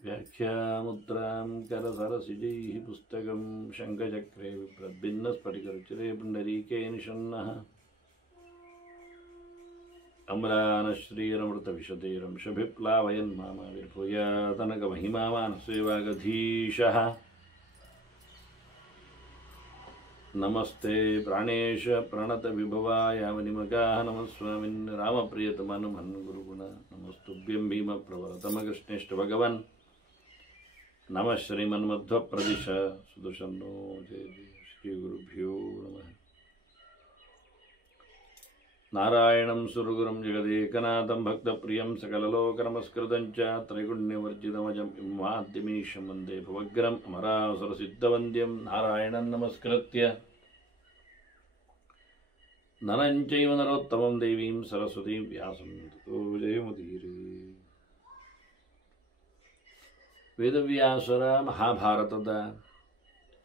ವ್ಯಾಖ್ಯಾಮುದ್ರಾಂ ಕರಸರಸಿಜೈಃ ಪುಸ್ತಕಂ ಶಂಖಚಕ್ರೆ ವಿಪ್ರದ್ಭಿನ್ನಸ್ಫಟಿಕರುಚಿರೆ ಪುಂಡರೀಕೆ ನಿಷನ್ನಃ ಅಮ್ರಾನಶ್ರೀರಮೃತವಿಶತೈರಂಶಭಿಪ್ಲಾವಯನ್ ಮಾಮಾವಿರ್ಭೂಯಾತನಕಮಹಿಮಾಮಾನಸೇವಾಗಧೀಶಃ ನಮಸ್ತೆ ಪ್ರಾಣೇಶ ಪ್ರಣತವಿಭವಾಯ ಮನಿಮಗಾಃ ನಮಸ್ವಾಮಿನ್ ರಾಮಪ್ರಿಯತಮನುಮನ್ ಗುರುಗುಣ ನಮಸ್ತುಭ್ಯಂ ಭೀಮಪ್ರವರತಮಕೃಷ್ಣೇಷ್ಟ ಭಗವನ್ ನಮಃ ಶ್ರೀಮನ್ಮಧ್ವಪ್ರದಿಶ ಸುದರ್ಶನ್ನೋ ಜಯ ಜಯ ಶ್ರೀ ಗುರುಭ್ಯೋ ನಮಃ ನಾರಾಯಣಂ ಸುರಗುರುಂ ಜಗದೇಕನಾಥಂ ಭಕ್ತಪ್ರಿಯಂ ಸಕಲಲೋಕನಮಸ್ಕೃತಂ ಚ ತ್ರೈಗುಣ್ಯವರ್ಜಿತಮಜಂ ಇಮ್ಮಾದ್ಯಮೀಶಂ ವಂದೇ ಭವಗ್ರಂ ಅಮರಾಸುರಸಿದ್ಧವಂದ್ಯಂ ನಾರಾಯಣಂ ನಮಸ್ಕೃತ್ಯ ನರಂಚೈವ ನರೋತ್ತಮಂ ದೇವೀಂ ಸರಸ್ವತೀಂ ವ್ಯಾಸಂ ತತೋ ಜಯಮುದೀರೇ. ವೇದವ್ಯಾಸರ ಮಹಾಭಾರತದ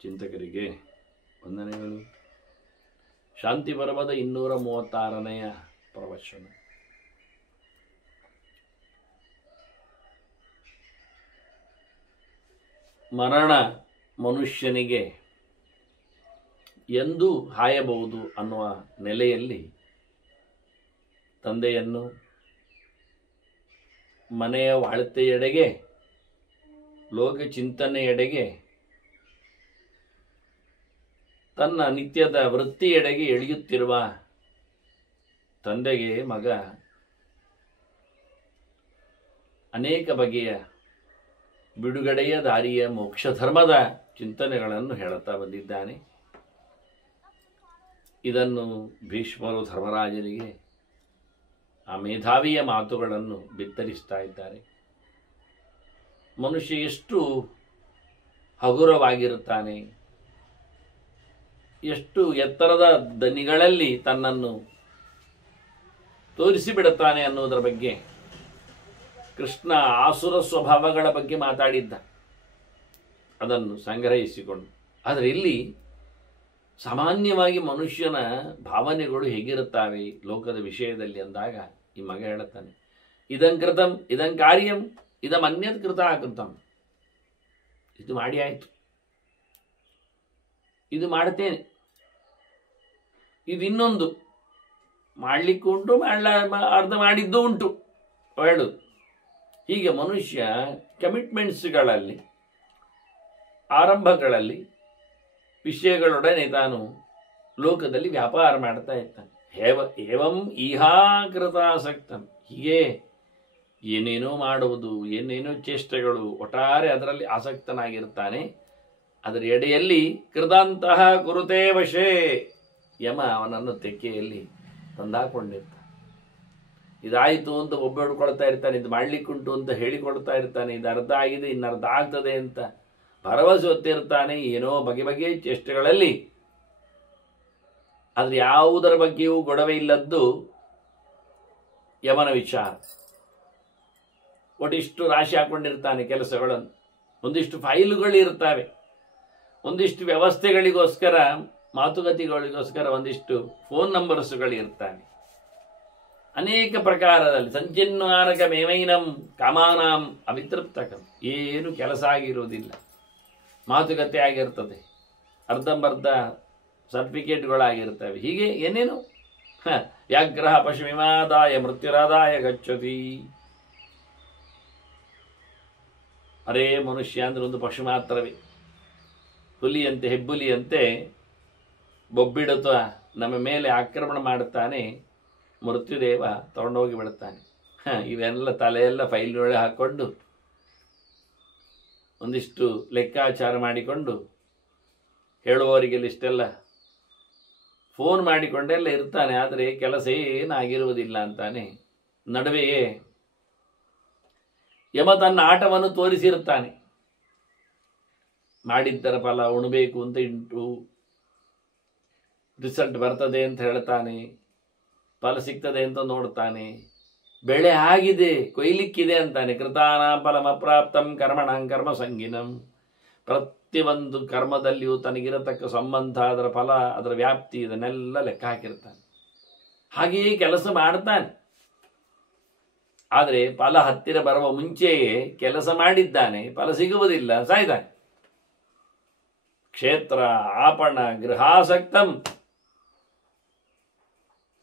ಚಿಂತಕರಿಗೆ ವಂದನೆಗಳು. ಶಾಂತಿ ಪರ್ವದ 236ನೆಯ ಪ್ರವಚನ. ಮರಣ ಮನುಷ್ಯನಿಗೆ ಎಂದು ಹಾಯಬಹುದು ಅನ್ನುವ ನೆಲೆಯಲ್ಲಿ ತಂದೆಯನ್ನು ಮನೆಯ ವಾಳ್ತೆಯೆಡೆಗೆ ಲೋಕ ಚಿಂತನೆಯೆಡೆಗೆ ತನ್ನ ನಿತ್ಯದ ವೃತ್ತಿಯೆಡೆಗೆ ಎಳೆಯುತ್ತಿರುವ ತಂದೆಗೆ ಮಗ ಅನೇಕ ಬಗೆಯ ಬಿಡುಗಡೆಯ ದಾರಿಯ ಮೋಕ್ಷ ಧರ್ಮದ ಚಿಂತನೆಗಳನ್ನು ಹೇಳುತ್ತಾ ಬಂದಿದ್ದಾನೆ. ಇದನ್ನು ಭೀಷ್ಮರು ಧರ್ಮರಾಜನಿಗೆ ಆ ಮೇಧಾವಿಯ ಮಾತುಗಳನ್ನು ಬಿತ್ತರಿಸ್ತಾ ಇದ್ದಾರೆ. ಮನುಷ್ಯ ಎಷ್ಟು ಹಗುರವಾಗಿರುತ್ತಾನೆ, ಎಷ್ಟು ಎತ್ತರದ ದನಿಗಳಲ್ಲಿ ತನ್ನನ್ನು ತೋರಿಸಿಬಿಡುತ್ತಾನೆ ಅನ್ನುವುದರ ಬಗ್ಗೆ ಕೃಷ್ಣ ಆಸುರ ಸ್ವಭಾವಗಳ ಬಗ್ಗೆ ಮಾತಾಡಿದ್ದ. ಅದನ್ನು ಸಂಗ್ರಹಿಸಿಕೊಂಡು, ಆದರೆ ಇಲ್ಲಿ ಸಾಮಾನ್ಯವಾಗಿ ಮನುಷ್ಯನ ಭಾವನೆಗಳು ಹೇಗಿರುತ್ತವೆ ಲೋಕದ ವಿಷಯದಲ್ಲಿ ಅಂದಾಗ ಈ ಮಗ ಹೇಳುತ್ತಾನೆ, ಇದಂ ಕೃತಂ ಇದಂ ಕಾರ್ಯಂ ಇದಂ ಅನ್ಯತ್ ಕೃತ ಕೃತಂ. ಇದು ಮಾಡಿ ಆಯಿತು, ಇದು ಮಾಡ್ತೇನೆ, ಇದು ಇನ್ನೊಂದು ಮಾಡಲಿಕ್ಕೂ ಉಂಟು, ಅರ್ಧ ಮಾಡಿದ್ದು ಉಂಟು ಹೇಳುದು. ಹೀಗೆ ಮನುಷ್ಯ ಕಮಿಟ್ಮೆಂಟ್ಸ್ಗಳಲ್ಲಿ ಆರಂಭಗಳಲ್ಲಿ ವಿಷಯಗಳೊಡನೆ ತಾನು ಲೋಕದಲ್ಲಿ ವ್ಯಾಪಾರ ಮಾಡ್ತಾ ಇರ್ತಾನೆ. ಏವಂ ಈಹಾಕೃತಾಸಕ್ತಂ, ಹೀಗೆ ಏನೇನೋ ಮಾಡುವುದು, ಏನೇನೋ ಚೇಷ್ಟೆಗಳು, ಒಟ್ಟಾರೆ ಅದರಲ್ಲಿ ಆಸಕ್ತನಾಗಿರ್ತಾನೆ. ಅದರ ಎಡೆಯಲ್ಲಿ ಕೃತಾಂತಹ ಕುರುತೇ ವಶೇ, ಯಮ ಅವನನ್ನು ತೆಕ್ಕೆಯಲ್ಲಿ ತಂದಾಕೊಂಡಿರ್ತಾನೆ. ಇದಾಯಿತು ಅಂತ ಒಬ್ಬ ಹಿಡ್ಕೊಳ್ತಾ ಇರ್ತಾನೆ, ಇದು ಮಾಡಲಿಕ್ಕುಂಟು ಅಂತ ಹೇಳಿಕೊಳ್ತಾ ಇರ್ತಾನೆ, ಇದು ಅರ್ಧ ಆಗಿದೆ ಇನ್ನು ಅರ್ಧ ಆಗ್ತದೆ ಅಂತ ಭರವಸೆ ಹೊತ್ತಿರ್ತಾನೆ. ಏನೋ ಬಗೆ ಬಗೆಯ ಚೇಷ್ಟೆಗಳಲ್ಲಿ, ಆದರೆ ಯಾವುದರ ಬಗ್ಗೆಯೂ ಗೊಡವೆ ಇಲ್ಲದ್ದು ಯಮನ ವಿಚಾರ. ಒಟ್ಟಿಷ್ಟು ರಾಶಿ ಹಾಕೊಂಡಿರ್ತಾನೆ ಕೆಲಸಗಳನ್ನು, ಒಂದಿಷ್ಟು ಫೈಲುಗಳು ಇರ್ತವೆ, ಒಂದಿಷ್ಟು ವ್ಯವಸ್ಥೆಗಳಿಗೋಸ್ಕರ ಮಾತುಕತೆಗಳಿಗೋಸ್ಕರ ಒಂದಿಷ್ಟು ಫೋನ್ ನಂಬರ್ಸ್ಗಳು ಇರ್ತವೆ. ಅನೇಕ ಪ್ರಕಾರದಲ್ಲಿ ಸಂಚಿನ್ವಾರಕ ಮೇಮೈನಂ ಕಾಮಾನಾಂ ಅವಿತೃಪ್ತಕಂ, ಏನು ಕೆಲಸ ಆಗಿರುವುದಿಲ್ಲ, ಮಾತುಕತೆ ಆಗಿರ್ತದೆ, ಅರ್ಧಂಬರ್ಧ ಸರ್ಟಿಫಿಕೇಟ್ಗಳಾಗಿರ್ತವೆ. ಹೀಗೆ ಏನೇನು ವ್ಯಾಗ್ರಹ ಪಶುವಿಮಾದಾಯ ಮೃತ್ಯುರಾದಾಯ ಗಚ್ಚತಿ. ಅರೇ ಮನುಷ್ಯ ಅಂದ್ರೆ ಒಂದು ಪಶು ಮಾತ್ರವೇ, ಹುಲಿಯಂತೆ ಹೆಬ್ಬುಲಿಯಂತೆ ಬೊಬ್ಬಿಡುತ್ತ ನಮ್ಮ ಮೇಲೆ ಆಕ್ರಮಣ ಮಾಡುತ್ತಾನೆ. ಮೃತ್ಯುದೇವ ತಗೊಂಡೋಗಿ ಬಿಡುತ್ತಾನೆ. ಇವೆಲ್ಲ ತಲೆಯೆಲ್ಲ ಫೈಲ್ನೊಳಗೆ ಹಾಕ್ಕೊಂಡು ಒಂದಿಷ್ಟು ಲೆಕ್ಕಾಚಾರ ಮಾಡಿಕೊಂಡು ಹೇಳುವವರಿಗೆಲ್ಲ ಇಷ್ಟೆಲ್ಲ ಫೋನ್ ಮಾಡಿಕೊಂಡೆಲ್ಲ ಇರ್ತಾನೆ. ಆದರೆ ಕೆಲಸ ಏನಾಗಿರುವುದಿಲ್ಲ ಅಂತಾನೆ. ನಡುವೆಯೇ ಯಮ ತನ್ನ ಆಟವನ್ನು ತೋರಿಸಿರುತ್ತಾನೆ. ಮಾಡಿದ್ದರ ಫಲ ಉಣಬೇಕು ಅಂತ ಉಂಟು, ರಿಸಲ್ಟ್ ಬರ್ತದೆ ಅಂತ ಹೇಳ್ತಾನೆ, ಫಲ ಸಿಗ್ತದೆ ಅಂತ ನೋಡ್ತಾನೆ, ಬೆಳೆ ಆಗಿದೆ ಕೊಯ್ಲಿಕ್ಕಿದೆ ಅಂತಾನೆ. ಕೃತಾನ ಫಲಮ ಪ್ರಾಪ್ತಂ ಕರ್ಮಣಂ ಕರ್ಮ ಸಂಗಿನಂ. ಪ್ರತಿಯೊಂದು ಕರ್ಮದಲ್ಲಿಯೂ ತನಗಿರತಕ್ಕ ಸಂಬಂಧ, ಅದರ ಫಲ, ಅದರ ವ್ಯಾಪ್ತಿ, ಇದನ್ನೆಲ್ಲ ಲೆಕ್ಕ ಹಾಕಿರ್ತಾನೆ. ಹಾಗೆಯೇ ಕೆಲಸ ಮಾಡ್ತಾನೆ. ಆದರೆ ಫಲ ಹತ್ತಿರ ಬರುವ ಮುಂಚೆಯೇ ಕೆಲಸ ಮಾಡಿದ್ದಾನೆ, ಫಲ ಸಿಗುವುದಿಲ್ಲ, ಸಾಯ್ತಾನೆ. ಕ್ಷೇತ್ರ ಆಪಣ ಗೃಹಾಸಕ್ತಂ,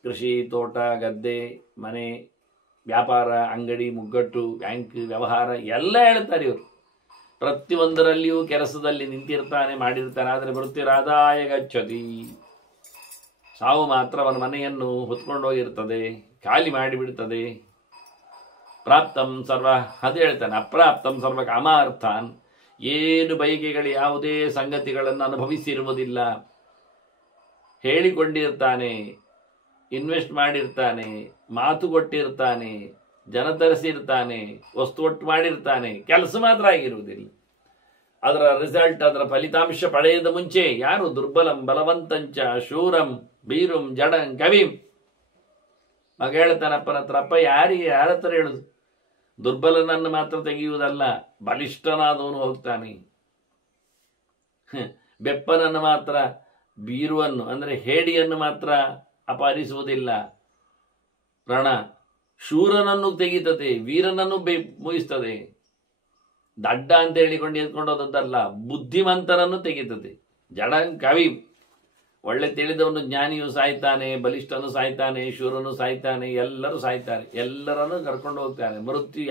ಕೃಷಿ, ತೋಟ, ಗದ್ದೆ, ಮನೆ, ವ್ಯಾಪಾರ, ಅಂಗಡಿ, ಮುಗ್ಗಟ್ಟು, ಬ್ಯಾಂಕ್ ವ್ಯವಹಾರ ಎಲ್ಲ ಹೇಳ್ತಾರೆ ಇವರು. ಪ್ರತಿಯೊಂದರಲ್ಲಿಯೂ ಕೆಲಸದಲ್ಲಿ ನಿಂತಿರ್ತಾನೆ, ಮಾಡಿರ್ತಾನೆ. ಆದರೆ ಮೃತ್ಯುರಾದಾಯ ಗಚ್ಚತಿ, ಸಾವು ಮಾತ್ರ ಅವನ ಮನೆಯನ್ನು ಹೊತ್ಕೊಂಡು ಹೋಗಿರ್ತದೆ, ಖಾಲಿ ಮಾಡಿಬಿಡ್ತದೆ. ಪ್ರಾಪ್ತಂ ಸರ್ವ, ಅದು ಹೇಳ್ತಾನೆ, ಅಪ್ರಾಪ್ತಂ ಸರ್ವ ಕಾಮಾರ್ಥಾನ್, ಏನು ಬಯಕೆಗಳು ಯಾವುದೇ ಸಂಗತಿಗಳನ್ನು ಅನುಭವಿಸಿರುವುದಿಲ್ಲ. ಹೇಳಿಕೊಂಡಿರ್ತಾನೆ, ಇನ್ವೆಸ್ಟ್ ಮಾಡಿರ್ತಾನೆ, ಮಾತು ಕೊಟ್ಟಿರ್ತಾನೆ, ಜನ ತರಿಸಿರ್ತಾನೆ, ವಸ್ತು ಒಟ್ಟು ಮಾಡಿರ್ತಾನೆ, ಕೆಲಸ ಮಾತ್ರ ಆಗಿರುವುದಿಲ್ಲ. ಅದರ ರಿಸಲ್ಟ್, ಅದರ ಫಲಿತಾಂಶ ಪಡೆಯದ ಮುಂಚೆ ಯಾರು ದುರ್ಬಲಂ ಬಲವಂತಂಚ ಶೂರಂ ಬೀರುಂ ಜಡಂ ಕವಿಂ. ಮಗ ಹೇಳ್ತಾನಪ್ಪನ ಹತ್ರ, ಅಪ್ಪ ಯಾರ ಹತ್ರ ಹೇಳುದು? ದುರ್ಬಲನನ್ನು ಮಾತ್ರ ತೆಗೆಯುವುದಲ್ಲ, ಬಲಿಷ್ಠನಾದವನು ಹೋಗ್ತಾನೆ. ಬೆಪ್ಪನನ್ನು ಮಾತ್ರ, ಬೀರುವನ್ನು ಅಂದರೆ ಹೇಡಿಯನ್ನು ಮಾತ್ರ ಅಪಹರಿಸುವುದಿಲ್ಲ ರಣ. ಶೂರನನ್ನು ತೆಗೀತದೆ, ವೀರನನ್ನು ಮುಗಿಸ್ತದೆ. ದಡ್ಡ ಅಂತ ಹೇಳಿಕೊಂಡು ಎತ್ಕೊಂಡು ಹೋದದ್ದಲ್ಲ, ಬುದ್ಧಿವಂತನನ್ನು ತೆಗೀತದೆ. ಜಡಂ ಕವಿ, ಒಳ್ಳೆ ತಿಳಿದವನು ಜ್ಞಾನಿಯು ಸಾಯ್ತಾನೆ, ಬಲಿಷ್ಠನು ಸಾಯ್ತಾನೆ, ಶೂರನು ಸಾಯ್ತಾನೆ, ಎಲ್ಲರೂ ಸಾಯ್ತಾರೆ, ಎಲ್ಲರನ್ನು ಕರ್ಕೊಂಡು ಹೋಗ್ತಾನೆ.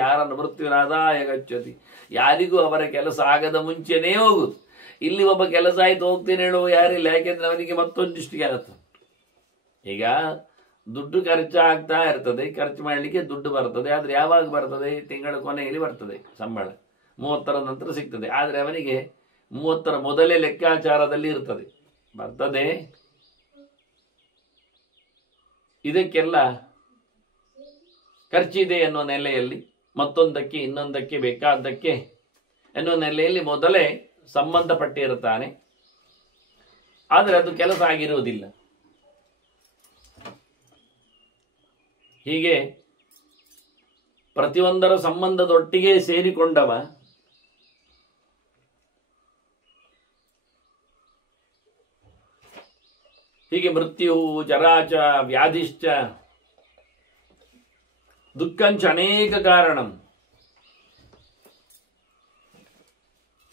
ಯಾರನ್ನು ಮೃತ್ಯುರಾದಾಯ ಗಚ್ಚತಿ, ಯಾರಿಗೂ ಅವರ ಕೆಲಸ ಆಗದ ಮುಂಚೆನೇ ಹೋಗುದು. ಇಲ್ಲಿ ಒಬ್ಬ ಕೆಲಸ ಆಯ್ತು ಹೋಗ್ತೇನೆ ಹೇಳುವ ಯಾರಿಲ್ಲ, ಯಾಕೆಂದ್ರೆ ಅವನಿಗೆ ಮತ್ತೊಂದಿಷ್ಟು ಕೆಲಸ. ಈಗ ದುಡ್ಡು ಖರ್ಚಾಗ್ತಾ ಇರ್ತದೆ, ಖರ್ಚು ಮಾಡಲಿಕ್ಕೆ ದುಡ್ಡು ಬರ್ತದೆ. ಆದರೆ ಯಾವಾಗ ಬರ್ತದೆ? ತಿಂಗಳ ಕೊನೆಯಲ್ಲಿ ಬರ್ತದೆ ಸಂಬಳ, 30ರ ನಂತರ ಸಿಗ್ತದೆ. ಆದರೆ ಅವನಿಗೆ 30ರ ಮೊದಲೇ ಲೆಕ್ಕಾಚಾರದಲ್ಲಿ ಇರ್ತದೆ, ಬರ್ತದೆ. ಇದಕ್ಕೆಲ್ಲ ಖರ್ಚಿದೆ ಎನ್ನುವ ನೆಲೆಯಲ್ಲಿ, ಮತ್ತೊಂದಕ್ಕೆ ಇನ್ನೊಂದಕ್ಕೆ ಬೇಕಾದ್ದಕ್ಕೆ ಎನ್ನುವ ನೆಲೆಯಲ್ಲಿ ಮೊದಲೇ ಸಂಬಂಧಪಟ್ಟಿರುತ್ತಾನೆ. ಆದರೆ ಅದು ಕೆಲಸ ಆಗಿರುವುದಿಲ್ಲ. ಹೀಗೆ ಪ್ರತಿಯೊಂದರ ಸಂಬಂಧದೊಟ್ಟಿಗೆ ಸೇರಿಕೊಂಡವ ಹೀಗೆ ಮೃತ್ಯು ಜರಾಚ ವ್ಯಾಧಿಶ್ಚ ದುಃಖಂಚ ಅನೇಕ ಕಾರಣಂ,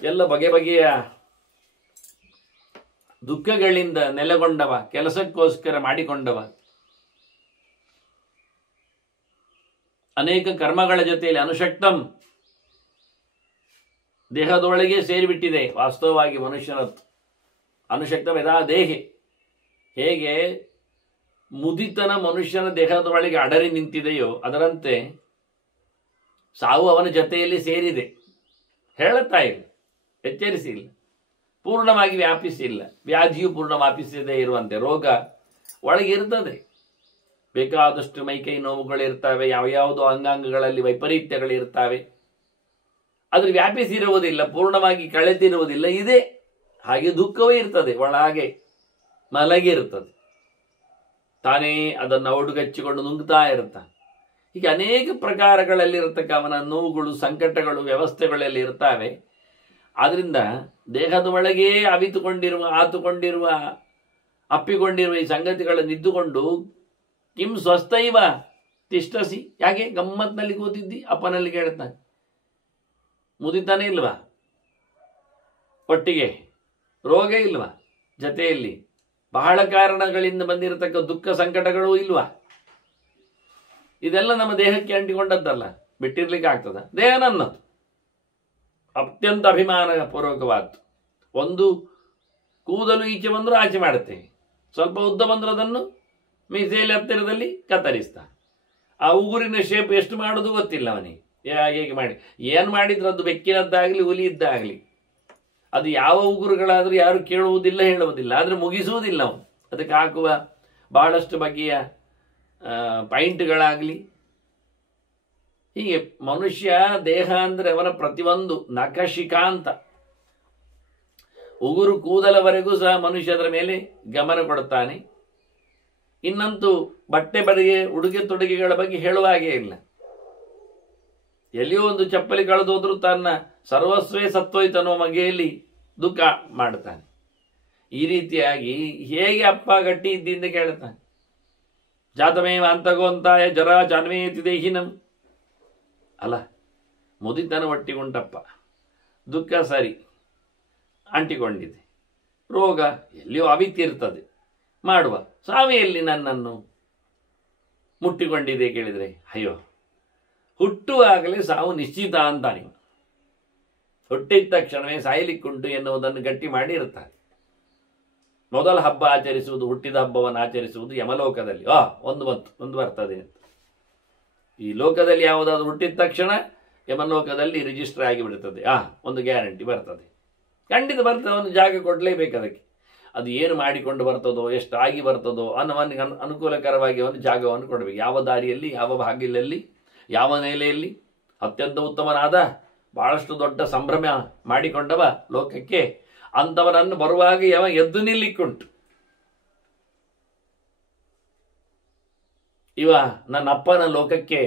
ಎಲ್ಲ ಬಗೆ ಬಗೆಯ ದುಃಖಗಳಿಂದ ನೆಲೆಗೊಂಡವ, ಕೆಲಸಕ್ಕೋಸ್ಕರ ಮಾಡಿಕೊಂಡವ, ಅನೇಕ ಕರ್ಮಗಳ ಜೊತೆಯಲ್ಲಿ ಅನುಶಕ್ತಂ, ದೇಹದೊಳಗೆ ಸೇರಿಬಿಟ್ಟಿದೆ. ವಾಸ್ತವವಾಗಿ ಮನುಷ್ಯನತ್ತು ಅನುಶಕ್ತಂ ಯದಾ ದೇಹೆ, ಹೇಗೆ ಮುದಿತನ ಮನುಷ್ಯನ ದೇಹದೊಳಗೆ ಅಡರಿ ನಿಂತಿದೆಯೋ ಅದರಂತೆ ಸಾವು ಅವನ ಜೊತೆಯಲ್ಲಿ ಸೇರಿದೆ. ಹೇಳುತ್ತಾ ಇಲ್ಲ, ಎಚ್ಚರಿಸಿ ಇಲ್ಲ, ಪೂರ್ಣವಾಗಿ ವ್ಯಾಪಿಸಿಲ್ಲ. ವ್ಯಾಧಿಯು ಪೂರ್ಣ ವ್ಯಾಪಿಸದೇ ಇರುವಂತೆ ರೋಗ ಒಳಗೆ ಇರ್ತದೆ. ಬೇಕಾದಷ್ಟು ಮೈಕೈ ನೋವುಗಳಿರ್ತವೆ, ಯಾವ್ಯಾವುದೋ ಅಂಗಾಂಗಗಳಲ್ಲಿ ವೈಪರೀತ್ಯಗಳಿರ್ತವೆ. ಅದ್ರ ವ್ಯಾಪಿಸಿರುವುದಿಲ್ಲ, ಪೂರ್ಣವಾಗಿ ಕಳೆದಿರುವುದಿಲ್ಲ. ಇದೆ ಹಾಗೆ ದುಃಖವೇ ಇರ್ತದೆ, ಒಳಗೆ ಮಲಗಿರ್ತದೆ. ತಾನೇ ಅದನ್ನು ಒಡುಗಚ್ಚಿಕೊಂಡು ನುಂಗ್ತಾ ಇರ್ತಾನೆ. ಹೀಗೆ ಅನೇಕ ಪ್ರಕಾರಗಳಲ್ಲಿರತಕ್ಕ ಅವನ ನೋವುಗಳು, ಸಂಕಟಗಳು, ವ್ಯವಸ್ಥೆಗಳಲ್ಲಿ ಇರ್ತವೆ. ಆದ್ರಿಂದ ದೇಹದ ಒಳಗೇ ಆತುಕೊಂಡಿರುವ ಅಪ್ಪಿಕೊಂಡಿರುವ ಈ ಸಂಗತಿಗಳನ್ನಿದ್ದುಕೊಂಡು ಕಿಂ ಸ್ವಸ್ಥೈವ ತಿಷ್ಟಸಿ, ಯಾಕೆ ಗಮ್ಮತ್ನಲ್ಲಿ ಕೂತಿದ್ದಿ? ಅಪ್ಪನಲ್ಲಿ ಕೇಳ್ತಾನೆ, ಮುದಿತಾನೆ ಇಲ್ವಾ? ಒಟ್ಟಿಗೆ ರೋಗ ಇಲ್ವಾ? ಜೊತೆಯಲ್ಲಿ ಬಹಳ ಕಾರಣಗಳಿಂದ ಬಂದಿರತಕ್ಕ ದುಃಖ ಸಂಕಟಗಳು ಇಲ್ವಾ? ಇದೆಲ್ಲ ನಮ್ಮ ದೇಹಕ್ಕೆ ಅಂಟಿಕೊಂಡದ್ದಲ್ಲ, ಬಿಟ್ಟಿರ್ಲಿಕ್ಕೆ ಆಗ್ತದ? ದೇಹ ನನ್ನದು, ಅತ್ಯಂತ ಅಭಿಮಾನ ಪೂರ್ವಕವಾದ್ದು. ಒಂದು ಕೂದಲು ಈಚೆ ಬಂದರೂ ಆಚೆ ಮಾಡುತ್ತೇವೆ, ಸ್ವಲ್ಪ ಉದ್ದ ಬಂದರೂ ಅದನ್ನು ಮೀಸೆಯಲ್ಲಿ ಹತ್ತಿರದಲ್ಲಿ ಕತ್ತರಿಸ್ತಾ. ಆ ಉಗುರಿನ ಶೇಪ್ ಎಷ್ಟು ಮಾಡೋದು ಗೊತ್ತಿಲ್ಲ ಅವನಿಗೆ. ಹೇಗೆ ಮಾಡಿ ಏನು ಮಾಡಿದ್ರು ಅದು ಬೆಕ್ಕಿನದ್ದಾಗಲಿ ಹುಲಿ ಇದ್ದಾಗಲಿ, ಅದು ಯಾವ ಉಗುರುಗಳಾದರೂ ಯಾರು ಕೇಳುವುದಿಲ್ಲ, ಹೇಳುವುದಿಲ್ಲ. ಆದರೆ ಮುಗಿಸುವುದಿಲ್ಲ ಅವನು. ಅದಕ್ಕೆ ಹಾಕುವ ಬಹಳಷ್ಟು ಬಗೆಯ ಪಾಯಿಂಟ್ಗಳಾಗಲಿ. ಹೀಗೆ ಮನುಷ್ಯ ದೇಹ ಅಂದರೆ ಅವನ ಪ್ರತಿಯೊಂದು ನಖಶಿಖಾಂತ ಉಗುರು ಕೂದಲವರೆಗೂ ಸಹ ಮನುಷ್ಯ ಅದರ ಮೇಲೆ ಗಮನ ಕೊಡುತ್ತಾನೆ. ಇನ್ನಂತೂ ಬಟ್ಟೆ ಬರೆಗೆ, ಉಡುಗೆ ತೊಡುಗೆಗಳ ಬಗ್ಗೆ ಹೇಳುವ ಹಾಗೆ ಇಲ್ಲ. ಎಲ್ಲಿಯೋ ಒಂದು ಚಪ್ಪಲಿ ಕಳೆದೋದ್ರೂ ತನ್ನ ಸರ್ವಸ್ವೇ ಸತ್ತೋಯ್ತನ್ನೋ ಬಗೆಯಲ್ಲಿ ದುಃಖ ಮಾಡ್ತಾನೆ. ಈ ರೀತಿಯಾಗಿ ಹೇಗೆ ಅಪ್ಪ ಗಟ್ಟಿ ಇದ್ದಿಂದ ಕೇಳ್ತಾನೆ. ಜಾತಮೇವ ಅಂತಗೋಂತಾಯ ಜರ ಜಾನ್ವೇತಿ ದೇಹಿನಂ. ಅಲ್ಲ, ಮುದಿತನ ಒಟ್ಟಿಗುಂಟಪ್ಪ, ದುಃಖ ಸರಿ ಅಂಟಿಕೊಂಡಿದೆ, ರೋಗ ಎಲ್ಲಿಯೋ ಅವಿತಿರ್ತದೆ ಮಾಡುವ, ಸಾವಿಯಲ್ಲಿ ನನ್ನನ್ನು ಮುಟ್ಟಿಕೊಂಡಿದೆ ಕೇಳಿದರೆ ಅಯ್ಯೋ, ಹುಟ್ಟುವಾಗಲೇ ಸಾವು ನಿಶ್ಚಿತ ಅಂತಾನೆ. ಹುಟ್ಟಿದ ತಕ್ಷಣವೇ ಸಾಯಲಿಕ್ಕುಂಟು ಎನ್ನುವುದನ್ನು ಗಟ್ಟಿ ಮಾಡಿ ಇರ್ತಾರೆ. ಮೊದಲ ಹಬ್ಬ ಆಚರಿಸುವುದು, ಹುಟ್ಟಿದ ಹಬ್ಬವನ್ನು ಆಚರಿಸುವುದು ಯಮಲೋಕದಲ್ಲಿ. ಒಂದು ಬರ್ತದೆ ಅಂತ. ಈ ಲೋಕದಲ್ಲಿ ಯಾವುದಾದ್ರು ಹುಟ್ಟಿದ ತಕ್ಷಣ ಯಮಲೋಕದಲ್ಲಿ ರಿಜಿಸ್ಟರ್ ಆಗಿಬಿಡ್ತದೆ. ಒಂದು ಗ್ಯಾರಂಟಿ ಬರ್ತದೆ, ಖಂಡಿತ ಬರ್ತದೆ. ಒಂದು ಜಾಗ ಕೊಡಲೇಬೇಕು ಅದಕ್ಕೆ. ಅದು ಏನು ಮಾಡಿಕೊಂಡು ಬರ್ತದೋ, ಎಷ್ಟಾಗಿ ಬರ್ತದೋ ಅನ್ನೋವನಿಗೆ ಅನುಕೂಲಕರವಾಗಿ ಒಂದು ಜಾಗವನ್ನು ಕೊಡಬೇಕು. ಯಾವ ದಾರಿಯಲ್ಲಿ, ಯಾವ ಬಾಗಿಲಲ್ಲಿ, ಯಾವ ನೆಲೆಯಲ್ಲಿ ಅತ್ಯಂತ ಉತ್ತಮನಾದ, ಬಹಳಷ್ಟು ದೊಡ್ಡ ಸಂಭ್ರಮ ಮಾಡಿಕೊಂಡವ ಲೋಕಕ್ಕೆ, ಅಂಥವರನ್ನು ಬರುವಾಗ ಯಾವ ಎದ್ದು ನಿಲ್ಲಿಕ್ಕುಂಟು. ಇವ ನನ್ನ ಅಪ್ಪನ ಲೋಕಕ್ಕೆ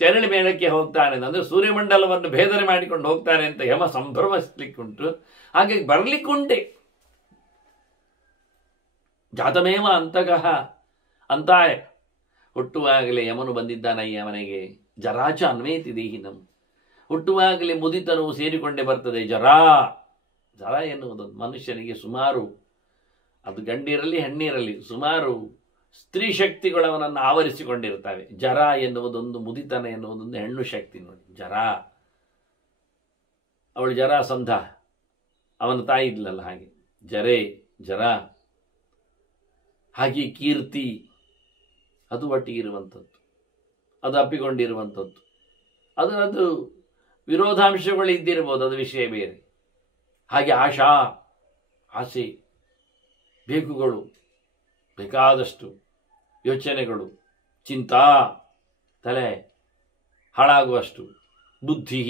ತೆರಳಿ ಮೇಳಕ್ಕೆ ಹೋಗ್ತಾನೆ ಅಂದರೆ ಸೂರ್ಯಮಂಡಲವನ್ನು ಭೇದನೆ ಮಾಡಿಕೊಂಡು ಹೋಗ್ತಾನೆ ಅಂತ ಯಮ ಸಂಭ್ರಮಿಸ್ಲಿಕ್ಕುಂಟು. ಹಾಗಾಗಿ ಬರ್ಲಿಕ್ಕುಂಟೆ. ಜಾತಮೇವ ಅಂತಗಃ ಅಂತಾಯ. ಹುಟ್ಟುವಾಗಲೇ ಯಮನು ಬಂದಿದ್ದಾನಯ್ಯ ಮನೆಗೆ. ಜರಾಚ ಅನ್ವೇತಿ ದೇಹಿನಂ. ಹುಟ್ಟುವಾಗಲೇ ಮುದಿತನವು ಸೇರಿಕೊಂಡೇ ಬರ್ತದೆ. ಜರ ಎನ್ನುವುದು ಮನುಷ್ಯನಿಗೆ ಸುಮಾರು, ಅದು ಗಂಡಿರಲಿ ಹೆಣ್ಣಿರಲಿ, ಸುಮಾರು ಸ್ತ್ರೀ ಶಕ್ತಿಗಳವನನ್ನು ಆವರಿಸಿಕೊಂಡಿರ್ತವೆ. ಜರ ಎನ್ನುವುದೊಂದು, ಮುದಿತನ ಎನ್ನುವುದೊಂದು ಹೆಣ್ಣು ಶಕ್ತಿ ನೋಡಿ. ಜರ, ಅವಳು ಜರಾಸಂಧ, ಅವನ ತಾಯಿ ಇದ್ಲಲ್ಲ, ಹಾಗೆ ಜರ. ಹಾಗೆ ಕೀರ್ತಿ, ಅದು ಒಟ್ಟಿಗಿರುವಂಥದ್ದು, ಅದು ಅಪ್ಪಿಕೊಂಡಿರುವಂಥದ್ದು. ಅದು ವಿರೋಧಾಂಶಗಳು ಇದ್ದಿರ್ಬೋದು, ಅದು ವಿಷಯ ಬೇರೆ. ಹಾಗೆ ಆಸೆ, ಬೇಕುಗಳು, ಬೇಕಾದಷ್ಟು ಯೋಚನೆಗಳು, ಚಿಂತಾ, ತಲೆ ಹಾಳಾಗುವಷ್ಟು, ಬುದ್ಧಿ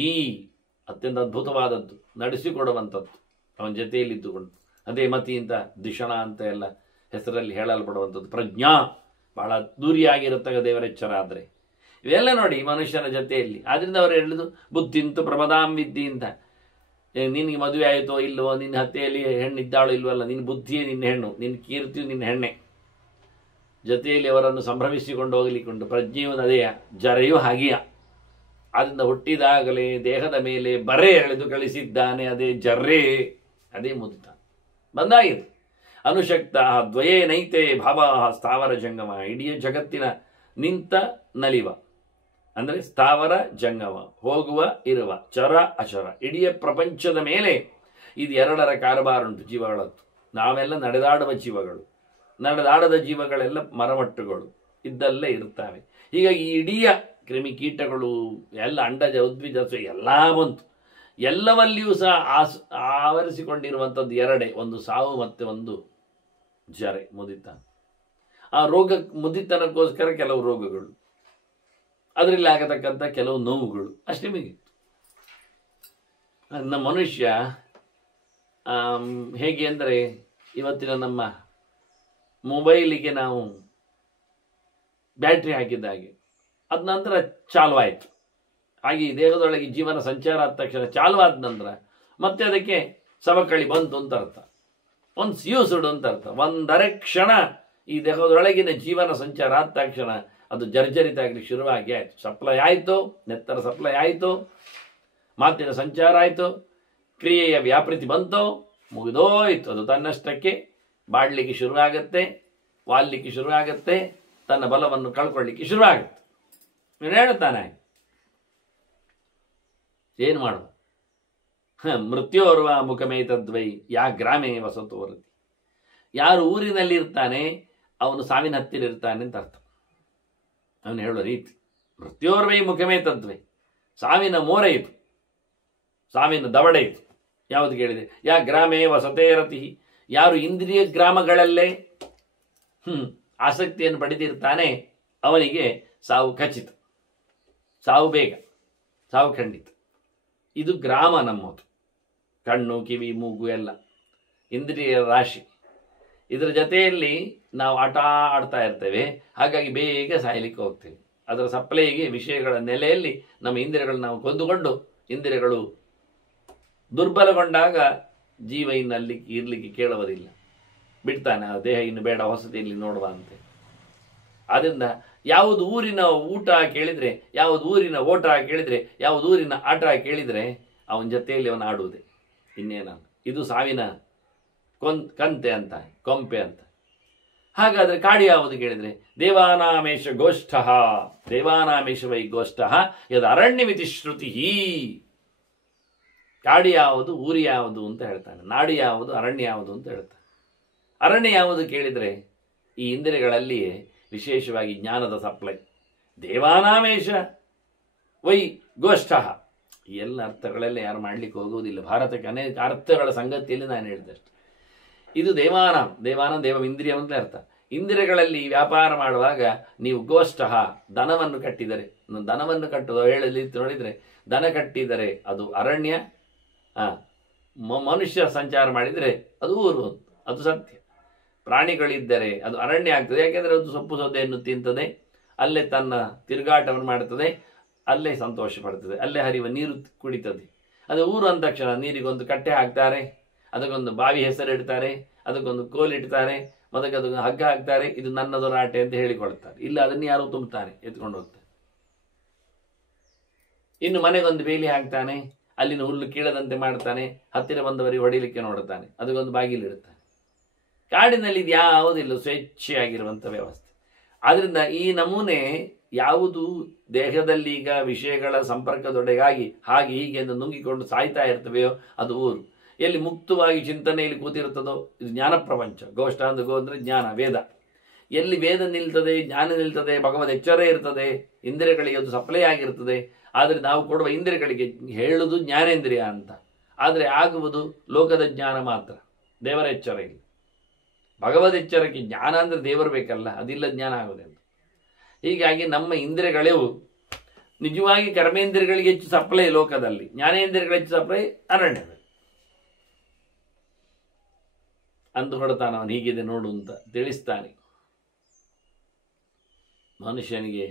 ಅತ್ಯಂತ ಅದ್ಭುತವಾದದ್ದು, ನಡೆಸಿಕೊಡುವಂಥದ್ದು ಅವನ ಜೊತೆಯಲ್ಲಿದ್ದುಕೊಂಡು. ಅದೇ ಮತಿ ಅಂತ, ದಿಶಣ ಅಂತ ಎಲ್ಲ ಹೆಸರಲ್ಲಿ ಹೇಳಲ್ಪಡುವಂಥದ್ದು. ಪ್ರಜ್ಞಾ ಬಹಳ ದೂರಿಯಾಗಿರುತ್ತಾಗ ದೇವರೆಚ್ಚರ ಆದರೆ. ಇವೆಲ್ಲ ನೋಡಿ ಮನುಷ್ಯನ ಜೊತೆಯಲ್ಲಿ. ಆದ್ದರಿಂದ ಅವರು ಹೇಳಿದ್ದು ಬುದ್ಧಿಂತು ಪ್ರಮದಾಂ ವಿದ್ಧಿ ಅಂತ. ನಿನಗೆ ಮದುವೆ ಆಯಿತೋ ಇಲ್ವೋ, ನಿನ್ನ ಹತ್ಯೆಯಲ್ಲಿ ಹೆಣ್ಣಿದ್ದಾಳು ಇಲ್ವಲ್ಲ, ನಿನ್ನ ಬುದ್ಧಿಯೇ ನಿನ್ನ ಹೆಣ್ಣು, ನಿನ್ನ ಕೀರ್ತಿಯು ನಿನ್ನ ಹೆಣ್ಣೆ. ಜೊತೆಯಲ್ಲಿ ಅವರನ್ನು ಸಂಭ್ರಮಿಸಿಕೊಂಡು ಹೋಗಲಿಕ್ಕುಂಟು. ಪ್ರಜ್ಞೆಯು ಅದೇಯ, ಜರೆಯೂ ಹಾಗೆಯ. ಆದ್ದರಿಂದ ಹುಟ್ಟಿದಾಗಲೇ ದೇಹದ ಮೇಲೆ ಬರೆ ಎಳೆದು ಕಳಿಸಿದ್ದಾನೆ, ಅದೇ ಜರ್ರೆ, ಅದೇ ಮುದಿತ ಬಂದಾಗಿದೆ. ಅನುಶಕ್ತ ದ್ವಯೇ ನೈತೆ ಭಾವ ಸ್ಥಾವರ ಜಂಗಮ. ಇಡೀ ಜಗತ್ತಿನ ನಿಂತ ನಲಿವ ಅಂದರೆ ಸ್ಥಾವರ ಜಂಗಮ, ಹೋಗುವ ಇರುವ, ಚರ ಅಚರ, ಇಡೀ ಪ್ರಪಂಚದ ಮೇಲೆ ಇದು ಎರಡರ ಕಾರಬಾರುಂಟು ಜೀವಗಳದ್ದು. ನಾವೆಲ್ಲ ನಡೆದಾಡುವ ಜೀವಗಳು, ನಡೆದಾಡದ ಜೀವಗಳೆಲ್ಲ ಮರಮಟ್ಟುಗಳು ಇದ್ದಲ್ಲೇ ಇರ್ತವೆ. ಹೀಗಾಗಿ ಈ ಇಡೀ ಕ್ರಿಮಿಕೀಟಗಳು ಎಲ್ಲ, ಅಂಡಜ ಉದ್ವಿಜ ಎಲ್ಲ ಬಂತು. ಎಲ್ಲವಲ್ಲಿಯೂ ಸಹ ಆವರಿಸಿಕೊಂಡಿರುವಂಥದ್ದು ಎರಡೇ, ಒಂದು ಸಾವು ಮತ್ತು ಒಂದು ಜರೆ, ಮುದಿತ. ಆ ರೋಗ, ಮುದಿತನಕ್ಕೋಸ್ಕರ ಕೆಲವು ರೋಗಗಳು, ಅದರಲ್ಲಿ ಆಗತಕ್ಕಂಥ ಕೆಲವು ನೋವುಗಳು, ಅಷ್ಟೇ ಮುಗಿತು. ನಮ್ಮ ಮನುಷ್ಯ ಹೇಗೆ ಅಂದರೆ, ಇವತ್ತಿನ ನಮ್ಮ ಮೊಬೈಲಿಗೆ ನಾವು ಬ್ಯಾಟ್ರಿ ಹಾಕಿದ್ದ ಹಾಗೆ, ಅದ ನಂತರ ಚಾಲುವಾಯಿತು. ಹಾಗೆ ಈ ದೇಹದೊಳಗೆ ಜೀವನ ಸಂಚಾರ ಆದ ತಕ್ಷಣ, ಚಾಲುವಾದ ನಂತರ ಮತ್ತೆ ಅದಕ್ಕೆ ಸವಕಳಿ ಬಂತು ಅಂತ ಅರ್ಥ, ಒಂದು ಯೂಸ್ಡ್ ಅಂತ ಅರ್ಥ. ಒಂದರೆ ಕ್ಷಣ ಈ ದೇಹದೊಳಗಿನ ಜೀವನ ಸಂಚಾರ ಆದ ತಕ್ಷಣ ಅದು ಜರ್ಜರಿತ ಆಗಲಿಕ್ಕೆ ಶುರುವಾಗಿ ಆಯಿತು. ಸಪ್ಲೈ ಆಯಿತು, ನೆತ್ತರ ಸಪ್ಲೈ ಆಯಿತು, ಮಾತಿನ ಸಂಚಾರ ಆಯಿತು, ಕ್ರಿಯೆಯ ವ್ಯಾಪೃತಿ ಬಂತು, ಮುಗಿದೋಯ್ತು. ಅದು ತನ್ನಷ್ಟಕ್ಕೆ ಬಾಡಲಿಕ್ಕೆ ಶುರುವಾಗತ್ತೆ, ವಾಲ್ಲಿಕ್ಕೆ ಶುರುವಾಗತ್ತೆ, ತನ್ನ ಬಲವನ್ನು ಕಳ್ಕೊಳ್ಳಿಕ್ಕೆ ಶುರುವಾಗುತ್ತೆ. ನೀನು ಹೇಳ್ತಾನೆ ಏನು ಮಾಡುವ? ಮೃತ್ಯೋರ್ವ ಮುಖಮೇತದ್ವೈ ಯಾ ಗ್ರಾಮೇ ವಸತೋರತಿ. ಯಾರು ಊರಿನಲ್ಲಿ ಇರ್ತಾನೆ ಅವನು ಸಾವಿನ ಹತ್ತಿರ ಇರ್ತಾನೆ ಅಂತ ಅರ್ಥ. ಅವನು ಹೇಳೋ ರೀತಿ ಮೃತ್ಯೋರ್ವೈ ಮುಖಮೇತದ್ವೈ, ಸಾವಿನ ಮೋರೆ ಇದು, ಸಾವಿನ ದವಡೆ ಇದು. ಯಾವುದು ಕೇಳಿದೆ? ಯಾ ಗ್ರಾಮೇ ವಸತೇರತಿ, ಯಾರು ಇಂದ್ರಿಯ ಗ್ರಾಮಗಳಲ್ಲೇ ಆಸಕ್ತಿಯನ್ನು ಪಡೆದಿರ್ತಾನೆ ಅವನಿಗೆ ಸಾವು ಖಚಿತ, ಸಾವು ಬೇಗ, ಸಾವು ಖಂಡಿತ. ಇದು ಗ್ರಾಮ ನಮ್ಮದು. ಕಣ್ಣು, ಕಿವಿ, ಮೂಗು ಎಲ್ಲ ಇಂದ್ರಿಯ ರಾಶಿ. ಇದರ ಜೊತೆಯಲ್ಲಿ ನಾವು ಆಟ ಆಡ್ತಾ ಇರ್ತೇವೆ, ಹಾಗಾಗಿ ಬೇಗ ಸಾಯಲಿಕ್ಕೆ ಹೋಗ್ತೇವೆ. ಅದರ ಸಪ್ಲೈಗೆ, ವಿಷಯಗಳ ನೆಲೆಯಲ್ಲಿ ನಮ್ಮ ಇಂದ್ರಿಯಗಳನ್ನು ನಾವು ಕೊಂದುಕೊಂಡು, ಇಂದ್ರಿಯಗಳು ದುರ್ಬಲಗೊಂಡಾಗ ಜೀವ ಇನ್ನಲ್ಲಿ ಇರಲಿಕ್ಕೆ ಕೇಳುವುದಿಲ್ಲ, ಬಿಡ್ತಾನೆ. ಆ ದೇಹ ಇನ್ನು ಬೇಡ, ಹೊಸದಿಲ್ಲಿ ನೋಡುವ ಅಂತೆ. ಆದ್ದರಿಂದ ಯಾವುದು ಊರಿನ ಊಟ ಕೇಳಿದರೆ, ಯಾವುದು ಊರಿನ ಓಟ ಕೇಳಿದರೆ, ಯಾವುದು ಊರಿನ ಆಟ ಕೇಳಿದರೆ ಅವನ ಜೊತೆಯಲ್ಲಿ ಅವನು ಆಡುವುದೇ, ಇನ್ನೇನ. ಇದು ಸಾವಿನ ಕಂತೆ ಅಂತ, ಕೊಂಪೆ ಅಂತ. ಹಾಗಾದರೆ ಕಾಡು ಯಾವುದು ಕೇಳಿದರೆ ದೇವಾನಾಮೇಶ ಗೋಷ್ಠ, ದೇವಾನಾಮೇಶ ವೈ ಗೋಷ್ಠ ಯದ್ ಅರಣ್ಯಮಿತಿ ಶ್ರುತಿ. ಕಾಡು ಯಾವುದು, ಊರು ಯಾವುದು ಅಂತ ಹೇಳ್ತಾನೆ. ನಾಡು ಯಾವುದು, ಅರಣ್ಯ ಯಾವುದು ಅಂತ ಹೇಳ್ತಾನೆ. ಅರಣ್ಯ ಯಾವುದು ಕೇಳಿದರೆ ಈ ಇಂದ್ರಿಯಗಳಲ್ಲಿಯೇ ವಿಶೇಷವಾಗಿ ಜ್ಞಾನದ ಸಪ್ಲೈ. ದೇವಾನಾಮೇಶ ವೈ ಗೋಷ್ಠ, ಈ ಎಲ್ಲ ಅರ್ಥಗಳೆಲ್ಲ ಯಾರು ಮಾಡಲಿಕ್ಕೆ ಹೋಗುವುದಿಲ್ಲ. ಭಾರತಕ್ಕೆ ಅನೇಕ ಅರ್ಥಗಳ ಸಂಗತಿಯಲ್ಲಿ ನಾನು ಹೇಳಿದಷ್ಟು. ಇದು ದೇವಾನಾಂ, ದೇವಾನಂ ದೇವ ಇಂದ್ರಿಯ ಅಂತ ಅರ್ಥ. ಇಂದ್ರಿಯಗಳಲ್ಲಿ ವ್ಯಾಪಾರ ಮಾಡುವಾಗ ನೀವು ಗೋಷ್ಠ, ದನವನ್ನು ಕಟ್ಟಿದರೆ, ದನವನ್ನು ಕಟ್ಟುವ ಹೇಳಲಿ ನೋಡಿದರೆ ದನ ಕಟ್ಟಿದರೆ ಅದು ಅರಣ್ಯ, ಮನುಷ್ಯ ಸಂಚಾರ ಮಾಡಿದರೆ ಅದು ಊರು, ಅದು ಸತ್ಯ. ಪ್ರಾಣಿಗಳಿದ್ದರೆ ಅದು ಅರಣ್ಯ ಆಗ್ತದೆ. ಯಾಕೆಂದರೆ ಅದು ಸೊಪ್ಪು ಸೌದೆಯನ್ನು ತಿಂತದೆ, ಅಲ್ಲೇ ತನ್ನ ತಿರುಗಾಟವನ್ನು ಮಾಡುತ್ತದೆ, ಅಲ್ಲೇ ಸಂತೋಷ ಪಡ್ತದೆ, ಅಲ್ಲೇ ಹರಿಯುವ ನೀರು ಕುಡಿತದೆ. ಅದು ಊರು ಅಂದ ತಕ್ಷಣ ನೀರಿಗೊಂದು ಕಟ್ಟೆ ಹಾಕ್ತಾರೆ, ಅದಕ್ಕೊಂದು ಬಾವಿ ಹೆಸರಿಡ್ತಾರೆ, ಅದಕ್ಕೊಂದು ಕೋಲಿಡ್ತಾರೆ, ಅದಕ್ಕೆ ಅದಕ್ಕೆ ಹಗ್ಗ ಹಾಕ್ತಾರೆ, ಇದು ನನ್ನದು ರಾಟೆ ಅಂತ ಹೇಳಿಕೊಳ್ತಾರೆ. ಇಲ್ಲ ಅದನ್ನು ಯಾರು ತುಂಬುತ್ತಾನೆ, ಎತ್ಕೊಂಡು ಹೋಗ್ತಾರೆ. ಇನ್ನು ಮನೆಗೊಂದು ಬೇಲಿ ಹಾಕ್ತಾನೆ, ಅಲ್ಲಿನ ಹುಲ್ಲು ಕೀಳದಂತೆ ಮಾಡ್ತಾನೆ, ಹತ್ತಿರ ಬಂದವರಿಗೆ ಹೊಡಿಲಿಕ್ಕೆ ನೋಡುತ್ತಾನೆ, ಅದಕ್ಕೊಂದು ಬಾಗಿಲಿಡುತ್ತಾನೆ. ಕಾಡಿನಲ್ಲಿ ಇದು ಯಾವುದಿಲ್ಲ, ಸ್ವೇಚ್ಛೆಯಾಗಿರುವಂಥ ವ್ಯವಸ್ಥೆ. ಆದ್ದರಿಂದ ಈ ನಮೂನೆ ಯಾವುದು ದೇಹದಲ್ಲಿ ಈಗ ವಿಷಯಗಳ ಸಂಪರ್ಕದೊಡೆಗಾಗಿ ಹಾಗೆ ಹೀಗೆ ಎಂದು ನುಂಗಿಕೊಂಡು ಸಾಯ್ತಾ ಇರ್ತವೆಯೋ ಅದು ಊರು. ಎಲ್ಲಿ ಮುಕ್ತವಾಗಿ ಚಿಂತನೆಯಲ್ಲಿ ಕೂತಿರ್ತದೋ ಇದು ಜ್ಞಾನ ಪ್ರಪಂಚ. ಗೋಷ್ಠ ಅಂದ್ರೆ ಗೋ ಅಂದರೆ ಜ್ಞಾನ, ವೇದ. ಎಲ್ಲಿ ವೇದ ನಿಲ್ತದೆ, ಜ್ಞಾನ ನಿಲ್ತದೆ, ಭಗವದ್ ಎಚ್ಚರ ಇರ್ತದೆ, ಇಂದ್ರಿಯಗಳಿಗೆ ಅದು ಸಪ್ಲೈ ಆಗಿರ್ತದೆ. ಆದರೆ ನಾವು ಕೊಡುವ ಇಂದ್ರಿಯಗಳಿಗೆ ಹೇಳುವುದು ಜ್ಞಾನೇಂದ್ರಿಯ ಅಂತ. ಆದರೆ ಆಗುವುದು ಲೋಕದ ಜ್ಞಾನ ಮಾತ್ರ, ದೇವರ ಎಚ್ಚರ ಇಲ್ಲ. ಭಗವದ್ ಎಚ್ಚರಕ್ಕೆ ಜ್ಞಾನ ಅಂದರೆ ದೇವರು ಬೇಕಲ್ಲ, ಅದಿಲ್ಲ ಜ್ಞಾನ ಆಗೋದೆಂತ. ಹೀಗಾಗಿ ನಮ್ಮ ಇಂದ್ರಿಯಗಳೆವು ನಿಜವಾಗಿ ಕರ್ಮೇಂದ್ರಿಯಗಳಿಗೆ ಹೆಚ್ಚು ಸಪ್ಲೈ ಲೋಕದಲ್ಲಿ, ಜ್ಞಾನೇಂದ್ರಿಯಗಳ ಹೆಚ್ಚು ಸಪ್ಲೈ ಅರಣ್ಯದಲ್ಲಿ. ಅಂದು ಹೊಡ್ತಾನೆ ಅವನು, ಹೀಗಿದೆ ನೋಡು ಅಂತ ತಿಳಿಸ್ತಾನೆ. ಮನುಷ್ಯನಿಗೆ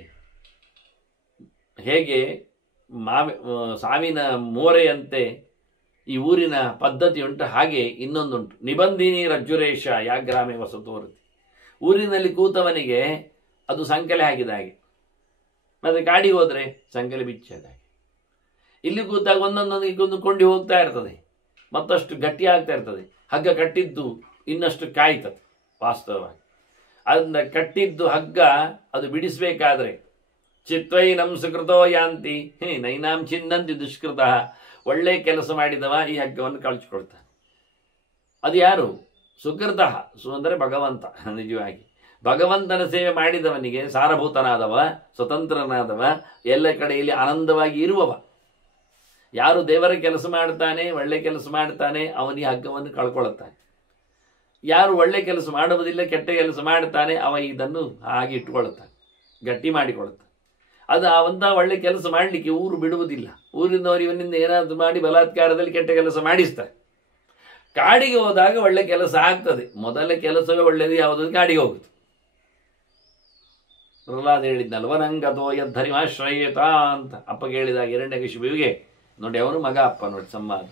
ಹೇಗೆ ಸಾವಿನ ಮೋರೆಯಂತೆ ಈ ಊರಿನ ಪದ್ಧತಿ ಉಂಟು, ಹಾಗೆ ಇನ್ನೊಂದುಂಟು. ನಿಬಂಧಿನಿ ರಜ್ಜುರೇಶ ಯಾಗ್ರಾಮೆ ವಸತೋರತಿ. ಊರಿನಲ್ಲಿ ಕೂತವನಿಗೆ ಅದು ಸಂಕಲೆ ಹಾಕಿದ ಹಾಗೆ, ಮತ್ತೆ ಕಾಡಿಗೆ ಹೋದರೆ ಸಂಕಲೆ ಬಿಚ್ಚಿದ ಹಾಗೆ. ಇಲ್ಲಿ ಕೂತಾಗ ಒಂದೊಂದೊಂದು ಕೊಂಡಿ ಹೋಗ್ತಾ ಇರ್ತದೆ, ಮತ್ತಷ್ಟು ಗಟ್ಟಿ ಆಗ್ತಾ ಇರ್ತದೆ. ಹಗ್ಗ ಕಟ್ಟಿದ್ದು ಇನ್ನಷ್ಟು ಕಾಯ್ತದೆ ವಾಸ್ತವವಾಗಿ. ಅದನ್ನ ಕಟ್ಟಿದ್ದು ಹಗ್ಗ ಅದು ಬಿಡಿಸಬೇಕಾದ್ರೆ ಚಿತ್ವೈನಂ ಸುಕೃತೋ ಯಾಂತಿ ನೈನಾಂ ಚಿನ್ನಂತಿ ದುಷ್ಕೃತ. ಒಳ್ಳೆ ಕೆಲಸ ಮಾಡಿದವ ಈ ಹಗ್ಗವನ್ನು ಕಳಿಸ್ಕೊಳ್ತಾನೆ. ಅದು ಯಾರು? ಸುಕೃತ. ಅಂದರೆ ಭಗವಂತ. ನಿಜವಾಗಿ ಭಗವಂತನ ಸೇವೆ ಮಾಡಿದವನಿಗೆ ಸಾರಭೂತನಾದವ, ಸ್ವತಂತ್ರನಾದವ, ಎಲ್ಲ ಕಡೆಯಲ್ಲಿ ಆನಂದವಾಗಿ ಇರುವವ. ಯಾರು ದೇವರ ಕೆಲಸ ಮಾಡ್ತಾನೆ, ಒಳ್ಳೆ ಕೆಲಸ ಮಾಡ್ತಾನೆ, ಅವನಿಗೆ ಹಗ್ಗವನ್ನು ಕಳ್ಕೊಳ್ಳುತ್ತಾನೆ. ಯಾರು ಒಳ್ಳೆ ಕೆಲಸ ಮಾಡುವುದಿಲ್ಲ, ಕೆಟ್ಟ ಕೆಲಸ ಮಾಡ್ತಾನೆ, ಅವ ಇದನ್ನು ಹಾಗೆ ಇಟ್ಟುಕೊಳ್ಳುತ್ತಾನೆ, ಗಟ್ಟಿ ಮಾಡಿಕೊಳ್ಳುತ್ತಾನೆ. ಅದು ಅವಂತ ಒಳ್ಳೆ ಕೆಲಸ ಮಾಡಲಿಕ್ಕೆ ಊರು ಬಿಡುವುದಿಲ್ಲ. ಊರಿನವರು ಇವನಿಂದ ಏನಾದರೂ ಮಾಡಿ ಬಲಾತ್ಕಾರದಲ್ಲಿ ಕೆಟ್ಟ ಕೆಲಸ ಮಾಡಿಸ್ತಾರೆ. ಕಾಡಿಗೆ ಹೋದಾಗ ಒಳ್ಳೆ ಕೆಲಸ ಆಗ್ತದೆ. ಮೊದಲ ಕೆಲಸವೇ ಒಳ್ಳೆಯದು ಯಾವುದಾದ್ರು ಕಾಡಿಗೆ ಹೋಗುದು. ಪ್ರಹ್ಲಾದ ಹೇಳಿದ್ನಲ್ಲ, ವನಂಗತೋ ಯದ್ಧರಿಮಾಶ್ರಯೇತ ಅಂತ. ಅಪ್ಪಗೆ ಹೇಳಿದಾಗ ಹಿರಣ್ಯಕಶಿಪುವಿಗೆ ನೋಡಿ, ಅವನು ಮಗ ಅಪ್ಪ ನೋಡಿ ಸಂವಾದ.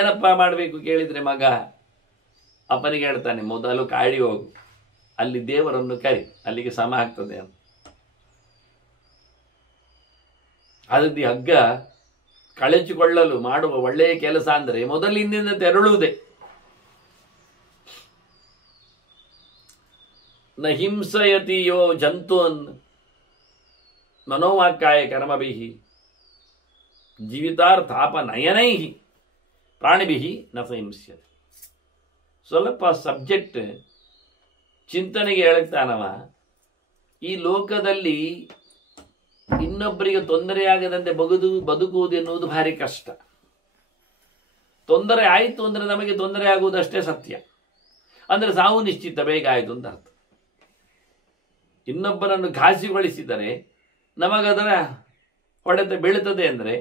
ಏನಪ್ಪ ಮಾಡಬೇಕು ಕೇಳಿದ್ರೆ ಮಗ ಅಪ್ಪನಿಗೆ ಹೇಳ್ತಾನೆ, ಮೊದಲು ಕಾಡಿಗೆ ಹೋಗು, ಅಲ್ಲಿ ದೇವರನ್ನು ಕರಿ, ಅಲ್ಲಿಗೆ ಸಮ ಆಗ್ತದೆ ಅಂತ. ಅದಕ್ಕೆ ಹಗ್ಗ ಕಳಚಿಕೊಳ್ಳಲು ಮಾಡುವ ಒಳ್ಳೆಯ ಕೆಲಸ ಅಂದರೆ ಮೊದಲಿನಿಂದ ತೆರಳುವುದೇ. ನ ಹಿಂಸಯತಿಯೋ ಜಂತೂನ್ ಮನೋವಾಕ್ಕಾಯ ಕರ್ಮಭಿಹಿ ಜೀವಿತಾರ್ಥಾಪ ನಯನೈಹಿ ಪ್ರಾಣಿಭಿಹಿ ನ ಸಂಹಿಂಸ್ಯತೆ. ಸ್ವಲ್ಪ ಸಬ್ಜೆಕ್ಟ್ ಚಿಂತನೆಗೆ ಹೇಳ್ತಾನವ. ಈ ಲೋಕದಲ್ಲಿ ಇನ್ನೊಬ್ಬರಿಗೆ ತೊಂದರೆಯಾಗದಂತೆ ಬದುಕುವುದು ಎನ್ನುವುದು ಭಾರಿ ಕಷ್ಟ. ತೊಂದರೆ ಆಯಿತು ಅಂದರೆ ನಮಗೆ ತೊಂದರೆ ಆಗುವುದಷ್ಟೇ ಸತ್ಯ. ಅಂದರೆ ಸಾವು ನಿಶ್ಚಿತ, ಬೇಗ ಆಯಿತು ಅಂತ ಅರ್ಥ. ಇನ್ನೊಬ್ಬರನ್ನು ಘಾಸಿಗೊಳಿಸಿದರೆ ನಮಗದರ ಹೊಡೆತ ಬೀಳುತ್ತದೆ ಅಂದರೆ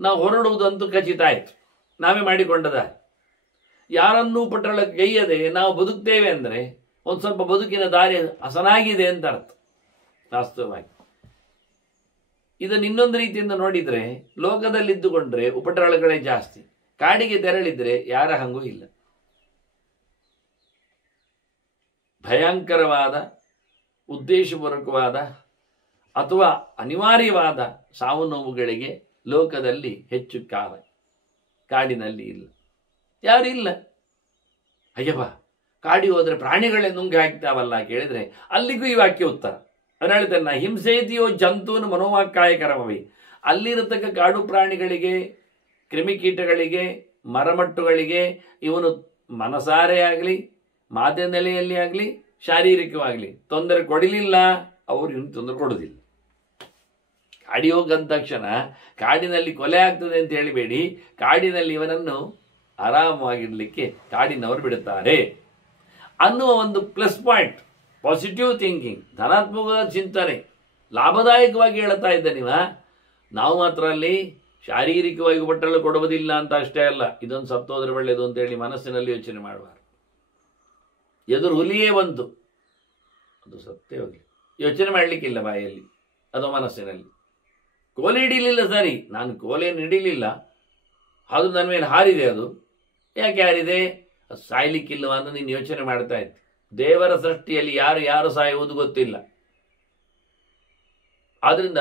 ನಾವು ಹೊರಡುವುದಂತೂ ಖಚಿತ ಆಯಿತು, ನಾವೇ ಮಾಡಿಕೊಂಡದ. ಯಾರನ್ನೂ ಪಟ್ಟಳಗೈಯದೆ ನಾವು ಬದುಕ್ತೇವೆ ಅಂದರೆ ಒಂದು ಸ್ವಲ್ಪ ಬದುಕಿನ ದಾರಿ ಹಸನಾಗಿದೆ ಅಂತ ಅರ್ಥ ವಾಸ್ತವವಾಗಿ. ಇದನ್ನು ಇನ್ನೊಂದು ರೀತಿಯಿಂದ ನೋಡಿದರೆ, ಲೋಕದಲ್ಲಿದ್ದುಕೊಂಡ್ರೆ ಉಪಟಳಗಳೇ ಜಾಸ್ತಿ, ಕಾಡಿಗೆ ತೆರಳಿದ್ರೆ ಯಾರ ಹಂಗೂ ಇಲ್ಲ. ಭಯಂಕರವಾದ ಉದ್ದೇಶಪೂರ್ವಕವಾದ ಅಥವಾ ಅನಿವಾರ್ಯವಾದ ಸಾವು ನೋವುಗಳಿಗೆ ಲೋಕದಲ್ಲಿ ಹೆಚ್ಚು ಕಾಡಿನಲ್ಲಿ ಇಲ್ಲ. ಯಾರಿಲ್ಲ. ಅಯ್ಯಪ್ಪ, ಕಾಡಿ ಹೋದ್ರೆ ಪ್ರಾಣಿಗಳೇ ನುಂಗಿ ಹಾಕ್ತಾವಲ್ಲ ಕೇಳಿದ್ರೆ ಅಲ್ಲಿಗೂ ಈ ವಾಕ್ಯ ಉತ್ತರ. ಅವನು ಹೇಳ್ತಾನೆ, ಹಿಂಸೇತಿಯೋ ಜಂತೂನು ಮನೋವಾಕ್ಕಾಯಕರಮವಿ. ಅಲ್ಲಿರತಕ್ಕ ಕಾಡು ಪ್ರಾಣಿಗಳಿಗೆ, ಕ್ರಿಮಿಕೀಟಗಳಿಗೆ, ಮರಮಟ್ಟುಗಳಿಗೆ ಇವನು ಮನಸಾರೆ ಆಗಲಿ, ಮಾಧ್ಯ ನೆಲೆಯಲ್ಲಿ ಆಗಲಿ, ಶಾರೀರಿಕವಾಗಲಿ ತೊಂದರೆ ಕೊಡಲಿಲ್ಲ, ಅವರು ಇವನು ತೊಂದರೆ ಕೊಡೋದಿಲ್ಲ. ಕಾಡಿ ಹೋಗಂದ ತಕ್ಷಣ ಕಾಡಿನಲ್ಲಿ ಕೊಲೆ ಆಗ್ತದೆ ಅಂತ ಹೇಳಿಬೇಡಿ. ಕಾಡಿನಲ್ಲಿ ಇವನನ್ನು ಆರಾಮವಾಗಿರ್ಲಿಕ್ಕೆ ಕಾಡಿನವರು ಬಿಡುತ್ತಾರೆ ಅನ್ನುವ ಒಂದು ಪ್ಲಸ್ ಪಾಯಿಂಟ್, ಪಾಸಿಟಿವ್ ಥಿಂಕಿಂಗ್, ಧನಾತ್ಮಕ ಚಿಂತನೆ, ಲಾಭದಾಯಕವಾಗಿ ಹೇಳ್ತಾ ಇದ್ದ ನಾವು ಮಾತ್ರ ಅಲ್ಲಿ ಶಾರೀರಿಕವಾಗಿ ಬಟ್ಟಲು ಕೊಡುವುದಿಲ್ಲ ಅಂತ ಅಷ್ಟೇ ಅಲ್ಲ, ಇದೊಂದು ಸತ್ತೋದ್ರೆ ಒಳ್ಳೆಯದು ಅಂತೇಳಿ ಮನಸ್ಸಿನಲ್ಲಿ ಯೋಚನೆ ಮಾಡಬಾರ್ದು. ಎದುರು ಹುಲಿಯೇ ಬಂತು, ಅದು ಸತ್ತೇ ಹೋಗಲಿ, ಯೋಚನೆ ಮಾಡಲಿಕ್ಕಿಲ್ಲ ಬಾಯಲ್ಲಿ ಅಥವಾ ಮನಸ್ಸಿನಲ್ಲಿ. ಕೋಲೆ ಹಿಡಿಲಿಲ್ಲ, ಸರಿ, ನಾನು ಕೋಲೆಯನ್ನು ಹಿಡಿಲಿಲ್ಲ, ಅದು ನನ್ನ ಮೇಲೆ ಹಾರಿದೆ. ಅದು ಯಾಕೆ ಹಾರಿದೆ? ಅದು ಸಾಯ್ಲಿಕ್ಕಿಲ್ಲವ ಅಂತ ನೀನು ಯೋಚನೆ ಮಾಡ್ತಾ ಇದ್ದೆ. ದೇವರ ಸೃಷ್ಟಿಯಲ್ಲಿ ಯಾರು ಸಾಯುವುದು ಗೊತ್ತಿಲ್ಲ. ಆದ್ರಿಂದ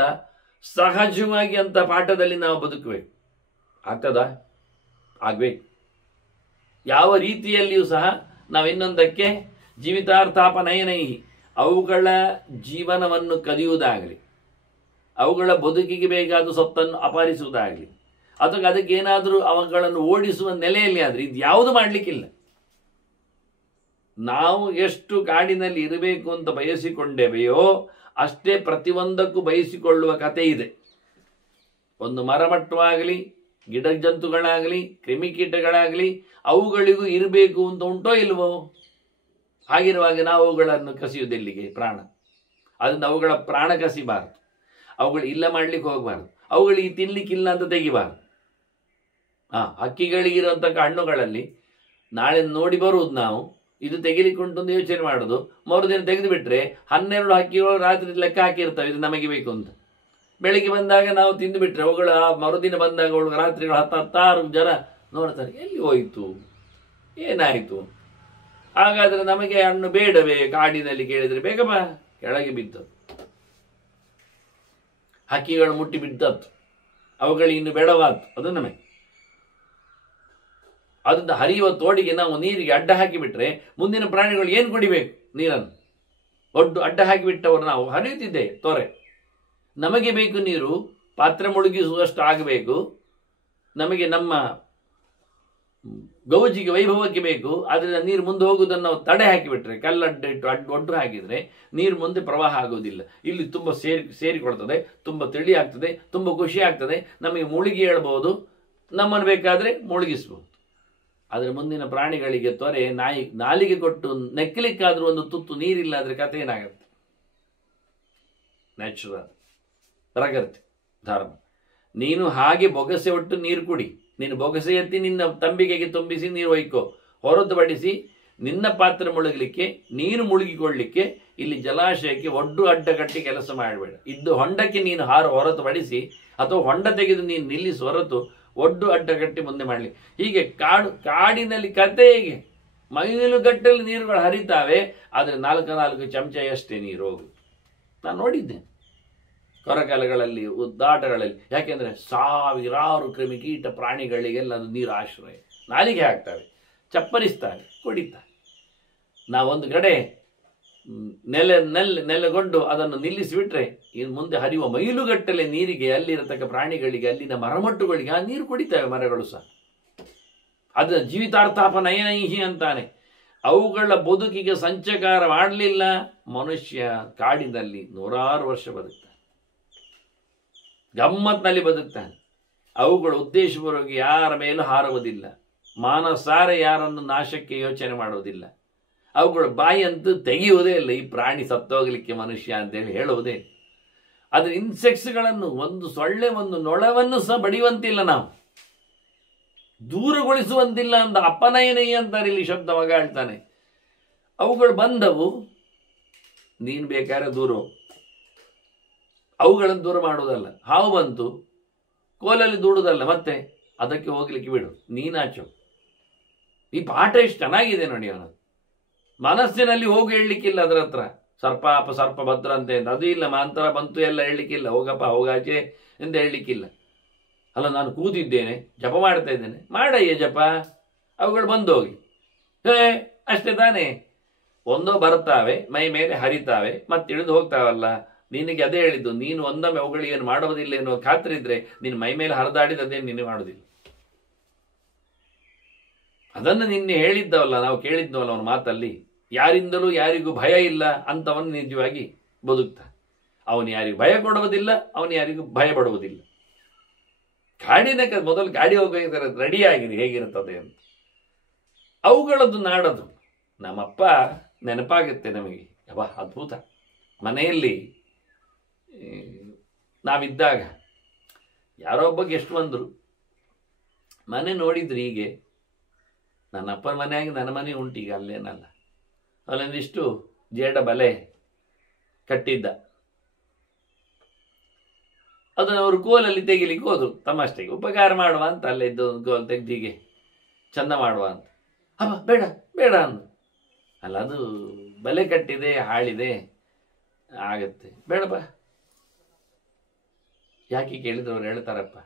ಸಹಜವಾಗಿ ಅಂತ ಪಾಠದಲ್ಲಿ ನಾವು ಬದುಕಬೇಕು. ಆಗ್ತದಾ? ಆಗ್ಬೇಕು. ಯಾವ ರೀತಿಯಲ್ಲಿಯೂ ಸಹ ನಾವು ಇನ್ನೊಂದಕ್ಕೆ ಜೀವಿತಾರ್ಥಾಪನಯನೈ, ಅವುಗಳ ಜೀವನವನ್ನು ಕದಿಯುವುದಾಗಲಿ, ಅವುಗಳ ಬದುಕಿಗೆ ಬೇಕಾದ ಸೊತ್ತನ್ನು ಅಪಹರಿಸುವುದಾಗಲಿ, ಅಥವಾ ಅದಕ್ಕೇನಾದರೂ ಅವುಗಳನ್ನು ಓಡಿಸುವ ನೆಲೆಯಲ್ಲಿ ಆದರೆ ಇದು ಯಾವುದು ಮಾಡಲಿಕ್ಕಿಲ್ಲ. ನಾವು ಎಷ್ಟು ಕಾಡಿನಲ್ಲಿ ಇರಬೇಕು ಅಂತ ಬಯಸಿಕೊಂಡೇವೆಯೋ ಅಷ್ಟೇ ಪ್ರತಿಯೊಂದಕ್ಕೂ ಬಯಸಿಕೊಳ್ಳುವ ಕತೆ ಇದೆ. ಒಂದು ಮರಮಟ್ಟವಾಗಲಿ, ಗಿಡ ಜಂತುಗಳಾಗಲಿ, ಕ್ರಿಮಿಕೀಟಗಳಾಗಲಿ, ಅವುಗಳಿಗೂ ಇರಬೇಕು ಅಂತ ಉಂಟೋ ಇಲ್ವೋ? ಹಾಗಿರುವಾಗ ನಾವು ಅವುಗಳನ್ನು ಕಸಿಯುವುದೆಲ್ಲಿಗೆ? ಪ್ರಾಣ. ಅದರಿಂದ ಅವುಗಳ ಪ್ರಾಣ ಕಸಿಬಾರದು, ಅವುಗಳು ಇಲ್ಲ ಮಾಡ್ಲಿಕ್ಕೆ ಹೋಗಬಾರ್ದು, ಅವುಗಳಿಗೆ ತಿನ್ಲಿಕ್ಕಿಲ್ಲ ಅಂತ ತೆಗಿಬಾರ್ದು. ಹಕ್ಕಿಗಳಿಗಿರುವಂತಹ ಹಣ್ಣುಗಳಲ್ಲಿ ನಾಳೆ ನೋಡಿ ಬರುವುದು, ನಾವು ಇದು ತೆಗಿಲಿಕ್ಕೆ ಉಂಟು ಅಂತ ಯೋಚನೆ ಮಾಡೋದು, ಮರುದಿನ ತೆಗೆದು ಬಿಟ್ರೆ 12 ಹಕ್ಕಿಗಳು ರಾತ್ರಿ ಲೆಕ್ಕ ಹಾಕಿರ್ತವೆ ಇದು ನಮಗೆ ಬೇಕು ಅಂತ. ಬೆಳಿಗ್ಗೆ ಬಂದಾಗ ನಾವು ತಿಂದು ಬಿಟ್ರೆ ಅವುಗಳ ಮರುದಿನ ಬಂದಾಗ ಅವಳು ರಾತ್ರಿಗಳು 10-16 ಜನ ನೋಡ್ತಾರೆ, ಎಲ್ಲಿ ಹೋಯಿತು, ಏನಾಯಿತು? ಹಾಗಾದ್ರೆ ನಮಗೆ ಹಣ್ಣು ಬೇಡವೇ? ಕಾಡಿನಲ್ಲಿ ಕೇಳಿದ್ರೆ ಬೇಗಮ್ಮ ಕೆಳಗೆ ಬಿದ್ದದ್ದು, ಹಕ್ಕಿಗಳು ಮುಟ್ಟಿ ಬಿದ್ದದ್ದು, ಅವುಗಳಿಗೆ ಇನ್ನು ಬೇಡವಾದ್ದು, ಅದು ನಮಗೆ. ಅದರಿಂದ ಹರಿಯುವ ತೋಡಿಗೆ ನಾವು ನೀರಿಗೆ ಅಡ್ಡ ಹಾಕಿಬಿಟ್ರೆ ಮುಂದಿನ ಪ್ರಾಣಿಗಳು ಏನು ಕುಡಿಬೇಕು? ನೀರನ್ನು ಒಡ್ಡು ಅಡ್ಡ ಹಾಕಿಬಿಟ್ಟವರು ನಾವು ಹರಿಯುತ್ತಿದ್ದೇವೆ ತೋರೆ. ನಮಗೆ ಬೇಕು ನೀರು, ಪಾತ್ರೆ ಮುಳುಗಿಸುವಷ್ಟು ಆಗಬೇಕು, ನಮಗೆ ನಮ್ಮ ಗೌಜಿಗೆ ವೈಭವಕ್ಕೆ ಬೇಕು. ಅದರಿಂದ ನೀರು ಮುಂದೆ ಹೋಗುವುದನ್ನು ನಾವು ತಡೆ ಹಾಕಿಬಿಟ್ರೆ, ಕಲ್ಲಡ್ಡ ಇಟ್ಟು ಒಡ್ಡು ಹಾಕಿದರೆ ನೀರು ಮುಂದೆ ಪ್ರವಾಹ ಆಗೋದಿಲ್ಲ. ಇಲ್ಲಿ ತುಂಬ ಸೇರಿಕೊಳ್ತದೆ, ತುಂಬ ತಿಳಿ ಆಗ್ತದೆ, ತುಂಬ ಖುಷಿ ಆಗ್ತದೆ, ನಮಗೆ ಮುಳುಗಿ ಹೇಳ್ಬೋದು, ನಮ್ಮನ್ನು ಬೇಕಾದರೆ ಮುಳುಗಿಸ್ಬೋದು. ಆದರೆ ಮುಂದಿನ ಪ್ರಾಣಿಗಳಿಗೆ ತೊರೆ, ನಾಲಿಗೆ ಕೊಟ್ಟು ನೆಕ್ಕಲಿಕ್ಕಾದ್ರೂ ಒಂದು ತುತ್ತು ನೀರಿಲ್ಲ ಆದರೆ ಕಥೆ ಏನಾಗುತ್ತೆ? ನ್ಯಾಚುರಲ್ ಪ್ರಕೃತಿ ಧರ್ಮ. ನೀನು ಹಾಗೆ ಬೊಗಸೆ ಒಟ್ಟು ನೀರು ಕುಡಿ, ನೀನು ಬೊಗಸೆ ಎತ್ತಿ ನಿನ್ನ ತಂಬಿಗೆಗೆ ತುಂಬಿಸಿ ನೀರು ಒಯ್ಕೋ, ಹೊರತುಪಡಿಸಿ ನಿನ್ನ ಪಾತ್ರ ಮುಳುಗಲಿಕ್ಕೆ, ನೀರು ಮುಳುಗಿಕೊಳ್ಳಿಕ್ಕೆ ಇಲ್ಲಿ ಜಲಾಶಯಕ್ಕೆ ಒಡ್ಡು ಅಡ್ಡ ಕಟ್ಟಿ ಕೆಲಸ ಮಾಡಬೇಡ. ಇದ್ದು ಹೊಂಡಕ್ಕೆ ನೀನು ಹೊರತುಪಡಿಸಿ, ಅಥವಾ ಹೊಂಡ ತೆಗೆದು ನೀನು ನಿಲ್ಲಿಸಿ ಹೊರತು ಒಡ್ಡು ಅಡ್ಡ ಕಟ್ಟಿ ಮುಂದೆ ಮಾಡಲಿ. ಹೀಗೆ ಕಾಡಿನಲ್ಲಿ ಕತೆ ಹೇಗೆ? ಮೈಲುಗಟ್ಟಲ್ಲಿ ನೀರುಗಳು ಹರಿತಾವೆ, ಆದರೆ 4 ಚಮಚೆಯಷ್ಟೇ ನೀರು ಹೋಗುದು. ನಾನು ನೋಡಿದ್ದೇನೆ ಕೊರಕಾಲಗಳಲ್ಲಿ, ಉದ್ದಾಟಗಳಲ್ಲಿ. ಯಾಕೆಂದ್ರೆ ಸಾವಿರಾರು ಕ್ರಿಮಿಕೀಟ ಪ್ರಾಣಿಗಳಿಗೆಲ್ಲ ಅದು ನೀರು ಆಶ್ರಯ, ನಾಲಿಗೆ ಹಾಕ್ತವೆ, ಚಪ್ಪರಿಸ್ತಾರೆ, ಕುಡಿತಾರೆ. ನಾವೊಂದು ಕಡೆ ನೆಲೆಗೊಂಡು ಅದನ್ನು ನಿಲ್ಲಿಸಿಬಿಟ್ರೆ ಇನ್ನು ಮುಂದೆ ಹರಿಯುವ ಮೈಲುಗಟ್ಟಲೆ ನೀರಿಗೆ, ಅಲ್ಲಿರತಕ್ಕ ಪ್ರಾಣಿಗಳಿಗೆ, ಅಲ್ಲಿನ ಮರಮಟ್ಟುಗಳಿಗೆ ಆ ನೀರು ಕುಡಿತವೆ ಮರಗಳು ಸಹ. ಅದರ ಜೀವಿತಾರ್ಥಾಪನಯನೈಹಿ ಅಂತಾನೆ. ಅವುಗಳ ಬದುಕಿಗೆ ಸಂಚಕಾರ ಮಾಡಲಿಲ್ಲ ಮನುಷ್ಯ ಕಾಡಿನಲ್ಲಿ 100 ವರ್ಷ ಬದುಕ್ತಾನೆ, ಗಮ್ಮತ್ನಲ್ಲಿ ಬದುಕ್ತಾನೆ. ಅವುಗಳ ಉದ್ದೇಶಪೂರ್ವಕ ಯಾರ ಮೇಲೂ ಹಾರುವುದಿಲ್ಲ, ಮಾನಸಾರೆ ಯಾರನ್ನು ನಾಶಕ್ಕೆ ಯೋಚನೆ ಮಾಡುವುದಿಲ್ಲ. ಅವುಗಳ ಬಾಯಿಯಂತೂ ತೆಗೆಯುವುದೇ ಇಲ್ಲ, ಈ ಪ್ರಾಣಿ ಸತ್ತೋಗಲಿಕ್ಕೆ ಮನುಷ್ಯ ಅಂತೇಳಿ ಹೇಳುವುದೇ. ಅದ್ರ ಇನ್ಸೆಕ್ಟ್ಸ್ಗಳನ್ನು, ಒಂದು ಸೊಳ್ಳೆ, ಒಂದು ನೊಳವನ್ನು ಸಹ ಬಡಿಯುವಂತಿಲ್ಲ, ನಾವು ದೂರಗೊಳಿಸುವಂತಿಲ್ಲ ಅಂತ ಅಪನಯನೈ ಅಂತಾರೆ ಇಲ್ಲಿ ಶಬ್ದ ಮಗ ಹೇಳ್ತಾನೆ. ಅವುಗಳು ಬಂದವು, ನೀನು ಬೇಕಾದ್ರೆ ದೂರ, ಅವುಗಳನ್ನು ದೂರ ಮಾಡುವುದಲ್ಲ. ಹಾವು ಬಂತು, ಕೋಲಲ್ಲಿ ದೂಡುವುದಲ್ಲ, ಮತ್ತೆ ಅದಕ್ಕೆ ಹೋಗ್ಲಿಕ್ಕೆ ಬಿಡು, ನೀನಾಚು. ಈ ಪಾಠ ಎಷ್ಟು ಚೆನ್ನಾಗಿದೆ ನೋಡಿ. ಅವನು ಮನಸ್ಸಿನಲ್ಲಿ ಹೋಗಿ ಹೇಳಲಿಕ್ಕಿಲ್ಲ ಅದರ ಹತ್ರ, ಸರ್ಪ ಅಪಸರ್ಪ ಭದ್ರಂತೆ ಅಂತ ಅದು ಇಲ್ಲ, ಮಾಂತರ ಬಂತು ಎಲ್ಲ ಹೇಳಲಿಕ್ಕಿಲ್ಲ, ಹೋಗಪ್ಪ ಹೋಗಾಚೆ ಎಂದು ಹೇಳಲಿಕ್ಕಿಲ್ಲ. ಅಲ್ಲ, ನಾನು ಕೂತಿದ್ದೇನೆ, ಜಪ ಮಾಡ್ತಾ ಇದ್ದೇನೆ, ಮಾಡಯ್ಯ ಜಪ, ಅವುಗಳು ಬಂದೋಗಿ, ಅಷ್ಟೇ ತಾನೇ. ಒಂದೋ ಬರ್ತಾವೆ, ಮೈ ಮೇಲೆ ಹರಿತಾವೆ, ಮತ್ತೆ ಇಳಿದು ಹೋಗ್ತಾವಲ್ಲ. ನಿನಗೆ ಅದೇ ಹೇಳಿದ್ದು, ನೀನು ಒಂದೊಮ್ಮೆ ಅವುಗಳಿಗೇನು ಮಾಡುವುದಿಲ್ಲ ಎನ್ನುವ ಖಾತ್ರಿ ಇದ್ರೆ ನೀನು ಮೈ ಮೇಲೆ ಹರಿದಾಡಿದದೇ ನೀನು ಮಾಡುವುದಿಲ್ಲ. ಅದನ್ನು ನಿನ್ನೆ ಹೇಳಿದ್ದವಲ್ಲ, ನಾವು ಕೇಳಿದ್ನವಲ್ಲ ಅವನ ಮಾತಲ್ಲಿ, ಯಾರಿಂದಲೂ ಯಾರಿಗೂ ಭಯ ಇಲ್ಲ ಅಂತವನು ನಿಜವಾಗಿ ಬದುಕ್ತಾ. ಅವನು ಯಾರಿಗೂ ಭಯ ಕೊಡುವುದಿಲ್ಲ, ಅವನು ಯಾರಿಗೂ ಭಯ ಪಡುವುದಿಲ್ಲ. ಗಾಡಿನ ಮೊದಲು ಗಾಡಿ ಹೋಗಬೇಕಾದ್ರೆ ರೆಡಿಯಾಗಿದೆ ಹೇಗಿರುತ್ತದೆ ಅಂತ. ಅವುಗಳದ್ದು ನಾಡದು. ನಮ್ಮಪ್ಪ ನೆನಪಾಗುತ್ತೆ ನಮಗೆ, ಅಬ್ಬಾ ಅದ್ಭುತ. ಮನೆಯಲ್ಲಿ ನಾವಿದ್ದಾಗ ಯಾರೋ ಒಬ್ಬ ಗೆಸ್ಟ್ ಬಂದರು, ಮನೆ ನೋಡಿದ್ರು ಹೀಗೆ, ನನ್ನ ಅಪ್ಪನ ಮನೆಯಾಗಿ ನನ್ನ ಮನೆ ಉಂಟು ಈಗ, ಅಲ್ಲೇನಲ್ಲ. ಅಲ್ಲೊಂದಿಷ್ಟು ಜೇಡ ಬಲೆ ಕಟ್ಟಿದ್ದ, ಅದನ್ನು ಅವರು ಕೋಲಲ್ಲಿ ತೆಗಿಲಿಕ್ಕೆ ಹೋದ್ರು ತಮ್ಮಷ್ಟೆಗೆ, ಉಪಕಾರ ಮಾಡುವ ಅಂತ. ಅಲ್ಲೇ ಇದ್ದು ಕೋಲ್ ತೆಗ್ದಿಗೆ ಚಂದ ಮಾಡುವ ಅಂತ. ಅಪ್ಪ ಬೇಡ ಬೇಡ ಅಂದು. ಅಲ್ಲ, ಅದು ಬಲೆ ಕಟ್ಟಿದೆ, ಹಾಳಿದೆ, ಆಗತ್ತೆ, ಬೇಡಪ್ಪ. ಯಾಕೆ ಕೇಳಿದ್ರು ಅವ್ರು ಹೇಳ್ತಾರಪ್ಪ,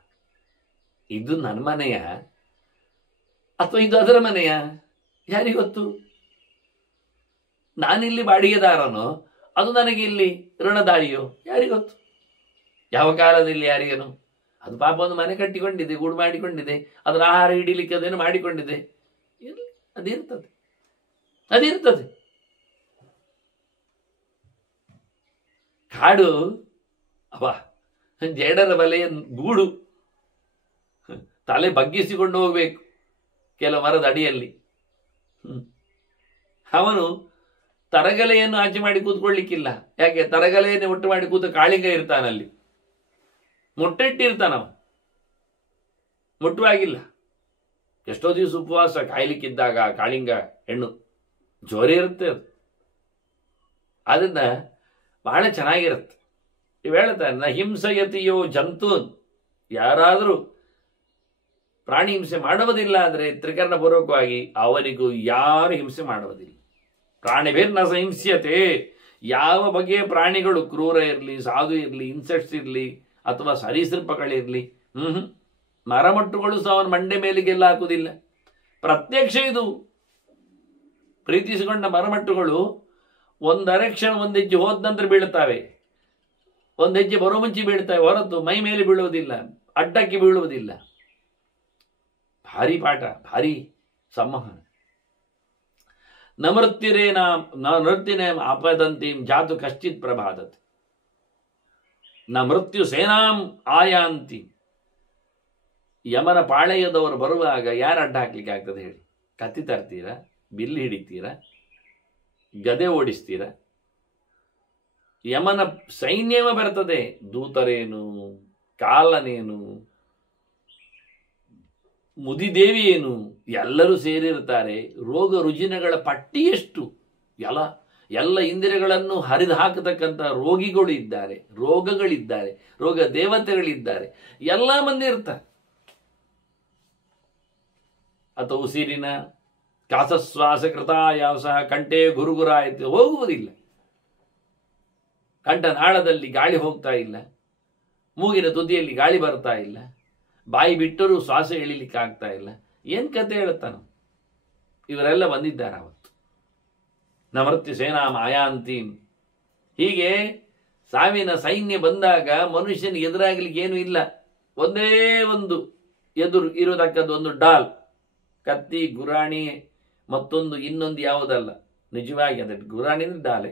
ಇದು ನನ್ನ ಮನೆಯ ಅಥವಾ ಇದು ಅದರ ಮನೆಯ, ಯಾರಿಗೊತ್ತು? ನಾನಿಲ್ಲಿ ಬಾಡಿಗೆದಾರನೋ ಅದು ನನಗೆ ಇಲ್ಲಿ ಋಣದಾರಿಯೋ, ಯಾರಿಗೊತ್ತು? ಯಾವ ಕಾಲದಲ್ಲಿ ಯಾರಿಗೇನು? ಅದು ಪಾಪ ಒಂದು ಮನೆ ಕಟ್ಟಿಕೊಂಡಿದೆ, ಗೂಡು ಮಾಡಿಕೊಂಡಿದೆ, ಅದರ ಆಹಾರ ಹಿಡಿಲಿಕ್ಕೆ ಅದೇನು ಮಾಡಿಕೊಂಡಿದೆ, ಅದಿರ್ತದೆ ಅದಿರ್ತದೆ. ಕಾಡು ಅಬ್ಬಾ ಜೇಡರ ಬಲೆಯ ಗೂಡು, ತಲೆ ಬಗ್ಗಿಸಿಕೊಂಡು ಹೋಗ್ಬೇಕು ಕೆಲವು ಮರದ ಅಡಿಯಲ್ಲಿ. ಅವನು ತರಗಲೆಯನ್ನು ಆಚೆ ಮಾಡಿ ಕೂತ್ಕೊಳ್ಳಿಕ್ಕಿಲ್ಲ. ಯಾಕೆ? ತರಗಲೆಯನ್ನು ಒಟ್ಟು ಮಾಡಿ ಕೂತ ಕಾಳಿಂಗ ಇರ್ತಾನಲ್ಲಿ, ಮೊಟ್ಟೆಟ್ಟಿರ್ತಾನವ, ಮುಟ್ಟುವಾಗಿಲ್ಲ. ಎಷ್ಟೋ ದಿವಸ ಉಪವಾಸ ಕಾಯ್ಲಿಕ್ಕಿದ್ದಾಗ ಕಾಳಿಂಗ ಹೆಣ್ಣು ಜೋರೇ ಇರುತ್ತೆ ಅದು. ಅದನ್ನ ಬಹಳ ಚೆನ್ನಾಗಿರುತ್ತೆ. ಇವು ಹೇಳ್ತಾರೆ, ನ ಹಿಂಸಯತಿಯೋ ಜಂತೂನ್, ಯಾರಾದರೂ ಪ್ರಾಣಿ ಹಿಂಸೆ ಮಾಡುವುದಿಲ್ಲ ಅಂದರೆ ತ್ರಿಕರಣ ಪೂರ್ವಕವಾಗಿ ಅವನಿಗೂ ಯಾರು ಹಿಂಸೆ ಮಾಡುವುದಿಲ್ಲ. ಪ್ರಾಣಿಭಿರ್ನ ಸಹಿಂಸ್ಯತೆ, ಯಾವ ಬಗೆಯ ಪ್ರಾಣಿಗಳು, ಕ್ರೂರ ಇರಲಿ, ಸಾಧು ಇರಲಿ, ಇನ್ಸೆಕ್ಟ್ಸ್ ಇರಲಿ ಅಥವಾ ಸರೀಸೃಪಗಳಿರಲಿ, ಮರಮಟ್ಟುಗಳು ಸಹ ಅವನ ಮಂಡೆ ಮೇಲೆ ಗೆಲ್ಲ ಹಾಕುವುದಿಲ್ಲ. ಪ್ರತ್ಯಕ್ಷ ಇದು. ಪ್ರೀತಿಸಿಕೊಂಡ ಮರಮಟ್ಟುಗಳು ಒಂದರೆ ಕ್ಷಣ ಒಂದು ಹೆಜ್ಜೆ ಹೋದ ನಂತರ ಬೀಳುತ್ತವೆ, ಒಂದು ಹೆಜ್ಜೆ ಬರೋ ಮುಂಚೆ ಬೀಳ್ತವೆ, ಹೊರತು ಮೈ ಮೇಲೆ ಬೀಳುವುದಿಲ್ಲ, ಅಡ್ಡಕ್ಕೆ ಬೀಳುವುದಿಲ್ಲ. ಭಾರಿ ಪಾಠ, ಭಾರಿ ಸಂವಹನ. ನೃತ್ಯನೇ ಆಪದಂತೀಂ ಜಾತು ಕಶ್ಚಿತ್ ಪ್ರಭಾದತ್, ನ ಮೃತ್ಯು ಸೇನಾಂ ಆಯಾಂತಿ. ಯಮನ ಪಾಳೆಯದವರು ಬರುವಾಗ ಯಾರು ಅಡ್ಡ ಹಾಕ್ಲಿಕ್ಕೆ ಆಗ್ತದೆ ಹೇಳಿ? ಕತ್ತಿ ತರ್ತೀರಾ, ಬಿಲ್ಲು ಹಿಡಿತೀರಾ, ಗದೆ ಓಡಿಸ್ತೀರಾ? ಯಮನ ಸೈನ್ಯವೇ ಬರ್ತದೆ. ದೂತರೇನು, ಕಾಲನೇನು, ಮುದಿದೇವಿಯೇನು, ಎಲ್ಲರೂ ಸೇರಿರ್ತಾರೆ. ರೋಗ ರುಜಿನಗಳ ಪಟ್ಟಿ ಎಷ್ಟು, ಎಲ್ಲ ಇಂದ್ರಿಯಗಳನ್ನು ಹರಿದು ಹಾಕತಕ್ಕಂಥ ರೋಗಿಗಳು ಇದ್ದಾರೆ, ರೋಗಗಳಿದ್ದಾರೆ, ರೋಗ ದೇವತೆಗಳಿದ್ದಾರೆ, ಎಲ್ಲ ಮಂದಿ ಇರ್ತಾರೆ. ಅಥವಾ ಉಸಿರಿನ ಕಾಸಶ್ವಾಸ ಕೃತಾಯಾವ ಸಹ ಕಂಠೇ ಗುರುಗುರ ಆಯ್ತು, ಹೋಗುವುದಿಲ್ಲ. ಕಂಠನಾಳದಲ್ಲಿ ಗಾಳಿ ಹೋಗ್ತಾ ಇಲ್ಲ, ಮೂಗಿನ ತುದಿಯಲ್ಲಿ ಗಾಳಿ ಬರ್ತಾ ಇಲ್ಲ, ಬಾಯಿ ಬಿಟ್ಟರೂ ಶ್ವಾಸ ಎಳಿಲಿಕ್ಕೆ ಆಗ್ತಾ ಇಲ್ಲ. ಏನ್ ಕತೆ ಹೇಳುತ್ತಾನ? ಇವರೆಲ್ಲ ಬಂದಿದ್ದಾರೆ ಅವತ್ತು. ನಮೃತ್ಯು ಸೇನಾ ಮಾಯಾಂತೀಂ. ಹೀಗೆ ಸಾವಿನ ಸೈನ್ಯ ಬಂದಾಗ ಮನುಷ್ಯನಿಗೆ ಎದುರಾಗಲಿಕ್ಕೆ ಏನೂ ಇಲ್ಲ. ಒಂದೇ ಒಂದು ಎದುರು ಇರೋದಕ್ಕದ್ದು ಒಂದು ಡಾಲ್, ಕತ್ತಿ, ಗುರಾಣಿ, ಮತ್ತೊಂದು ಇನ್ನೊಂದು ಯಾವುದಲ್ಲ. ನಿಜವಾಗಿ ಅದೇ ಗುರಾಣಿನ ಡಾಲೆ.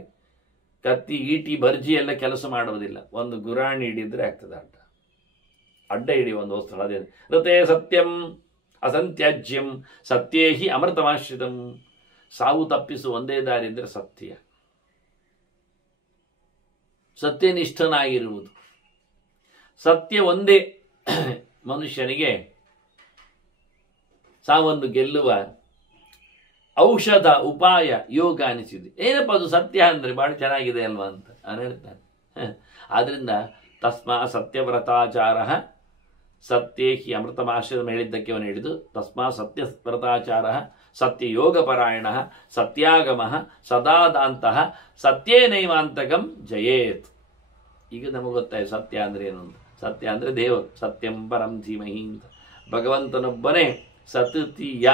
ಕತ್ತಿ, ಈಟಿ, ಬರ್ಜಿ ಎಲ್ಲ ಕೆಲಸ ಮಾಡುವುದಿಲ್ಲ. ಒಂದು ಗುರಾಣಿ ಹಿಡಿದ್ರೆ ಆಗ್ತದೆ ಅಡ್ಡ. ಅಡ್ಡ ಹಿಡಿಯುವ ಒಂದು ವಸ್ತು ಅದೇ. ಋತೆ ಸತ್ಯಂ ಅಸಂತ್ಯಾಜ್ಯಂ ಸತ್ಯೇ ಹಿ ಅಮೃತಮಾಶ್ರಿತಂ. ಸಾವು ತಪ್ಪಿಸುವ ಒಂದೇ ದಾರಿ ಅಂದರೆ ಸತ್ಯ, ಸತ್ಯನಿಷ್ಠನಾಗಿರುವುದು. ಸತ್ಯ ಒಂದೇ ಮನುಷ್ಯನಿಗೆ ಸಾವನ್ನು ಗೆಲ್ಲುವ ಔಷಧ, ಉಪಾಯ, ಯೋಗ ಅನಿಸಿದೆ. ಏನಪ್ಪ ಅದು ಸತ್ಯ ಅಂದರೆ ಬಹಳ ಚೆನ್ನಾಗಿದೆ ಅಲ್ವಾ ಅಂತ ನಾನು ಹೇಳ್ತಾನೆ. ಆದ್ರಿಂದ ತಸ್ಮಾ ಸತ್ಯವ್ರತಾಚಾರ ಸತ್ಯೇ ಹಿ ಅಮೃತಮಾಶ್ರಮ ಹೇಳಿದ್ದಕ್ಕೆ ಅವನು ಹೇಳಿದ್ದು. ತಸ್ಮಾ ಸತ್ಯವ್ರತಾಚಾರ ಸತ್ಯಯೋಗಪರಾಯಣ ಸತ್ಯಾಗಮ ಸದಾದಾಂತಃ ಸತ್ಯೇನೈವಾಂತಕಂ ಜಯೇತ್. ಈಗ ನಮಗೆ ಗೊತ್ತಾಯ್ತು ಸತ್ಯ ಅಂದರೆ ಏನು ಅಂತ. ಸತ್ಯ ಅಂದರೆ ದೇವರು, ಸತ್ಯಂ ಪರಂ ಧೀಮಹಿ ಅಂತ. ಭಗವಂತನೊಬ್ಬನೇ ಸತತೀಯ,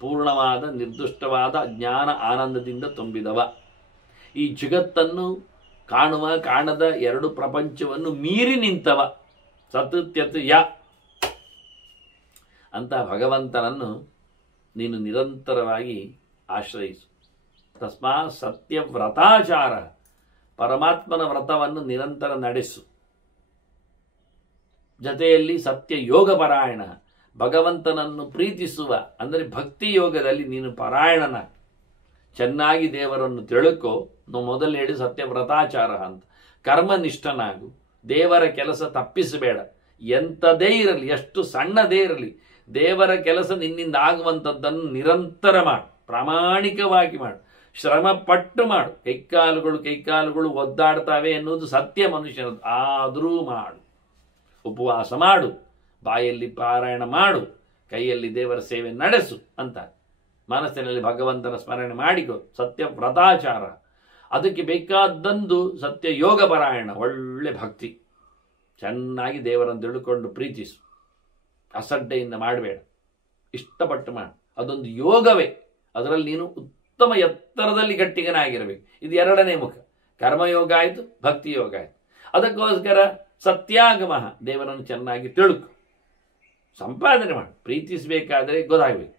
ಪೂರ್ಣವಾದ ನಿರ್ದುಷ್ಟವಾದ ಜ್ಞಾನ ಆನಂದದಿಂದ ತುಂಬಿದವ. ಈ ಜಗತ್ತನ್ನು ಕಾಣುವ ಕಾಣದ ಎರಡು ಪ್ರಪಂಚವನ್ನು ಮೀರಿ ನಿಂತವ. ಸತತ್ಯತ್ ಯ ಅಂತ ಭಗವಂತನನ್ನು ನೀನು ನಿರಂತರವಾಗಿ ಆಶ್ರಯಿಸು. ತಸ್ಮಾ ಸತ್ಯವ್ರತಾಚಾರ, ಪರಮಾತ್ಮನ ವ್ರತವನ್ನು ನಿರಂತರ ನಡೆಸು. ಜೊತೆಯಲ್ಲಿ ಸತ್ಯ ಯೋಗ ಪರಾಯಣ, ಭಗವಂತನನ್ನು ಪ್ರೀತಿಸುವ ಅಂದರೆ ಭಕ್ತಿ ಯೋಗದಲ್ಲಿ ನೀನು ಪರಾಯಣನ, ಚೆನ್ನಾಗಿ ದೇವರನ್ನು ತಿಳ್ಕೋ. ಮೊದಲು ಹೇಳಿ ಸತ್ಯವ್ರತಾಚಾರ ಅಂತ. ಕರ್ಮನಿಷ್ಠನಾಗು, ದೇವರ ಕೆಲಸ ತಪ್ಪಿಸಬೇಡ. ಎಂಥದೇ ಇರಲಿ, ಎಷ್ಟು ಸಣ್ಣದೇ ಇರಲಿ, ದೇವರ ಕೆಲಸ ನಿನ್ನಿಂದ ಆಗುವಂಥದ್ದನ್ನು ನಿರಂತರ ಮಾಡು, ಪ್ರಾಮಾಣಿಕವಾಗಿ ಮಾಡು, ಶ್ರಮ ಪಟ್ಟು ಮಾಡು. ಕೈಕಾಲುಗಳು ಒದ್ದಾಡ್ತಾವೆ ಎನ್ನುವುದು ಸತ್ಯ ಮನುಷ್ಯನದು, ಆದರೂ ಮಾಡು. ಉಪವಾಸ ಮಾಡು, ಬಾಯಲ್ಲಿ ಪಾರಾಯಣ ಮಾಡು, ಕೈಯಲ್ಲಿ ದೇವರ ಸೇವೆ ನಡೆಸು ಅಂತ. ಮನಸ್ಸಿನಲ್ಲಿ ಭಗವಂತನ ಸ್ಮರಣೆ ಮಾಡಿಕೊ. ಸತ್ಯ ವ್ರತಾಚಾರ, ಅದಕ್ಕೆ ಬೇಕಾದಂದು ಸತ್ಯ ಯೋಗ ಪರಾಯಣ, ಒಳ್ಳೆ ಭಕ್ತಿ, ಚೆನ್ನಾಗಿ ದೇವರನ್ನು ತಿಳ್ಕೊಂಡು ಪ್ರೀತಿಸು. ಅಸಡ್ಡೆಯಿಂದ ಮಾಡಬೇಡ, ಇಷ್ಟಪಟ್ಟು ಮಾಡು. ಅದೊಂದು ಯೋಗವೇ. ಅದರಲ್ಲಿ ನೀನು ಉತ್ತಮ ಎತ್ತರದಲ್ಲಿ ಗಟ್ಟಿಗನಾಗಿರಬೇಕು. ಇದು ಎರಡನೇ ಮುಖ. ಕರ್ಮಯೋಗ ಆಯಿತು, ಭಕ್ತಿ ಯೋಗ ಆಯಿತು. ಅದಕ್ಕೋಸ್ಕರ ಸತ್ಯಾಗಮ, ದೇವರನ್ನು ಚೆನ್ನಾಗಿ ತಿಳ್ಕು, ಸಂಪಾದನೆ ಮಾಡು. ಪ್ರೀತಿಸಬೇಕಾದ್ರೆ ಗೊತ್ತಾಗಬೇಕು,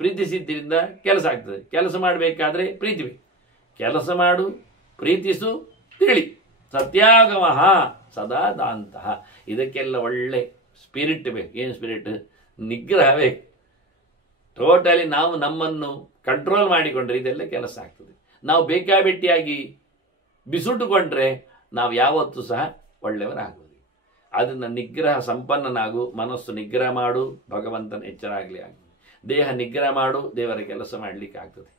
ಪ್ರೀತಿಸಿದ್ದರಿಂದ ಕೆಲಸ ಆಗ್ತದೆ. ಕೆಲಸ ಮಾಡಬೇಕಾದ್ರೆ ಪ್ರೀತಿ ಬೇಕು. ಕೆಲಸ ಮಾಡು, ಪ್ರೀತಿಸು, ತಿಳಿ. ಸತ್ಯಾಗಮ ಸದಾ ದಾಂತಹ. ಇದಕ್ಕೆಲ್ಲ ಒಳ್ಳೆ ಸ್ಪಿರಿಟ್ ಬೇಕು. ಏನು ಸ್ಪಿರಿಟ್? ನಿಗ್ರಹ ಬೇಕು. ಟೋಟಲಿ ನಾವು ನಮ್ಮನ್ನು ಕಂಟ್ರೋಲ್ ಮಾಡಿಕೊಂಡ್ರೆ ಇದೆಲ್ಲ ಕೆಲಸ ಆಗ್ತದೆ. ನಾವು ಬೇಕಾಬಿಟ್ಟಿಯಾಗಿ ಬಿಸುಟುಕೊಂಡ್ರೆ ನಾವು ಯಾವತ್ತೂ ಸಹ ಒಳ್ಳೆಯವರಾಗುವುದು. ಅದನ್ನು ನಿಗ್ರಹ ಸಂಪನ್ನನಾಗು. ಮನಸ್ಸು ನಿಗ್ರಹ ಮಾಡು, ಭಗವಂತನ ಎಚ್ಚರ ಆಗಲಿ ಆಗ್ತದೆ. ದೇಹ ನಿಗ್ರಹ ಮಾಡು, ದೇವರ ಕೆಲಸ ಮಾಡಲಿಕ್ಕೆ ಆಗ್ತದೆ.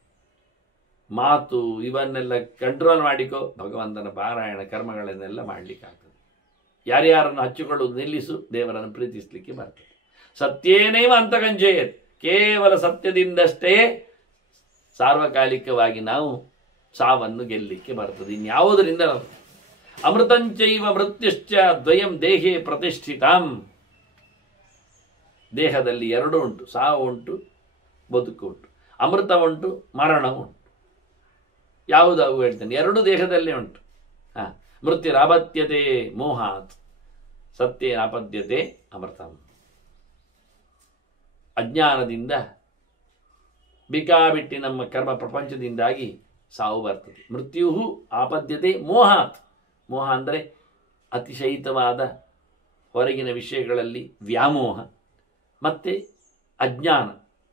ಮಾತು ಇವನ್ನೆಲ್ಲ ಕಂಟ್ರೋಲ್ ಮಾಡಿಕೋ, ಭಗವಂತನ ಪಾರಾಯಣ ಕರ್ಮಗಳನ್ನೆಲ್ಲ ಮಾಡಲಿಕ್ಕೆ ಆಗ್ತದೆ. ಯಾರ್ಯಾರನ್ನು ಹಚ್ಚಿಕೊಳ್ಳುವುದು ನಿಲ್ಲಿಸು, ದೇವರನ್ನು ಪ್ರೀತಿಸಲಿಕ್ಕೆ ಬರ್ತದೆ. ಸತ್ಯೇನೈವ ಅಂತಕಂಜಯೇತ್, ಕೇವಲ ಸತ್ಯದಿಂದಷ್ಟೇ ಸಾರ್ವಕಾಲಿಕವಾಗಿ ನಾವು ಸಾವನ್ನು ಗೆಲ್ಲಲಿಕ್ಕೆ ಬರ್ತದೆ. ಇನ್ಯಾವುದರಿಂದ ನಾವು ಅಮೃತಂಚೈವ ಮೃತ್ಯುಶ್ಚ ದ್ವಯಂ ದೇಹೇ ಪ್ರತಿಷ್ಠಿತಾಂ. ದೇಹದಲ್ಲಿ ಎರಡು ಉಂಟು, ಸಾವು ಉಂಟು, ಬದುಕು ಉಂಟು. ಅಮೃತ ಉಂಟು, ಮರಣ ಉಂಟು. ಯಾವುದಾವು ಹೇಳ್ತೇನೆ, ಎರಡು ದೇಹದಲ್ಲೇ ಉಂಟು. ಮೃತ್ಯುರಾಪದ್ಯತೆ ಮೋಹಾತ್, ಸತ್ಯೇನಾಪದ್ಯತೆ ಅಮೃತಂ. ಅಜ್ಞಾನದಿಂದ ಬೇಕಾಬಿಟ್ಟಿ ನಮ್ಮ ಕರ್ಮ ಪ್ರಪಂಚದಿಂದಾಗಿ ಸಾವು ಬರ್ತದೆ. ಮೃತ್ಯು ಆಪದ್ಯತೆ ಮೋಹಾತ್. ಮೋಹ ಅಂದರೆ ಅತಿಶಯಿತವಾದ ಹೊರಗಿನ ವಿಷಯಗಳಲ್ಲಿ ವ್ಯಾಮೋಹ, ಮತ್ತು ಅಜ್ಞಾನ,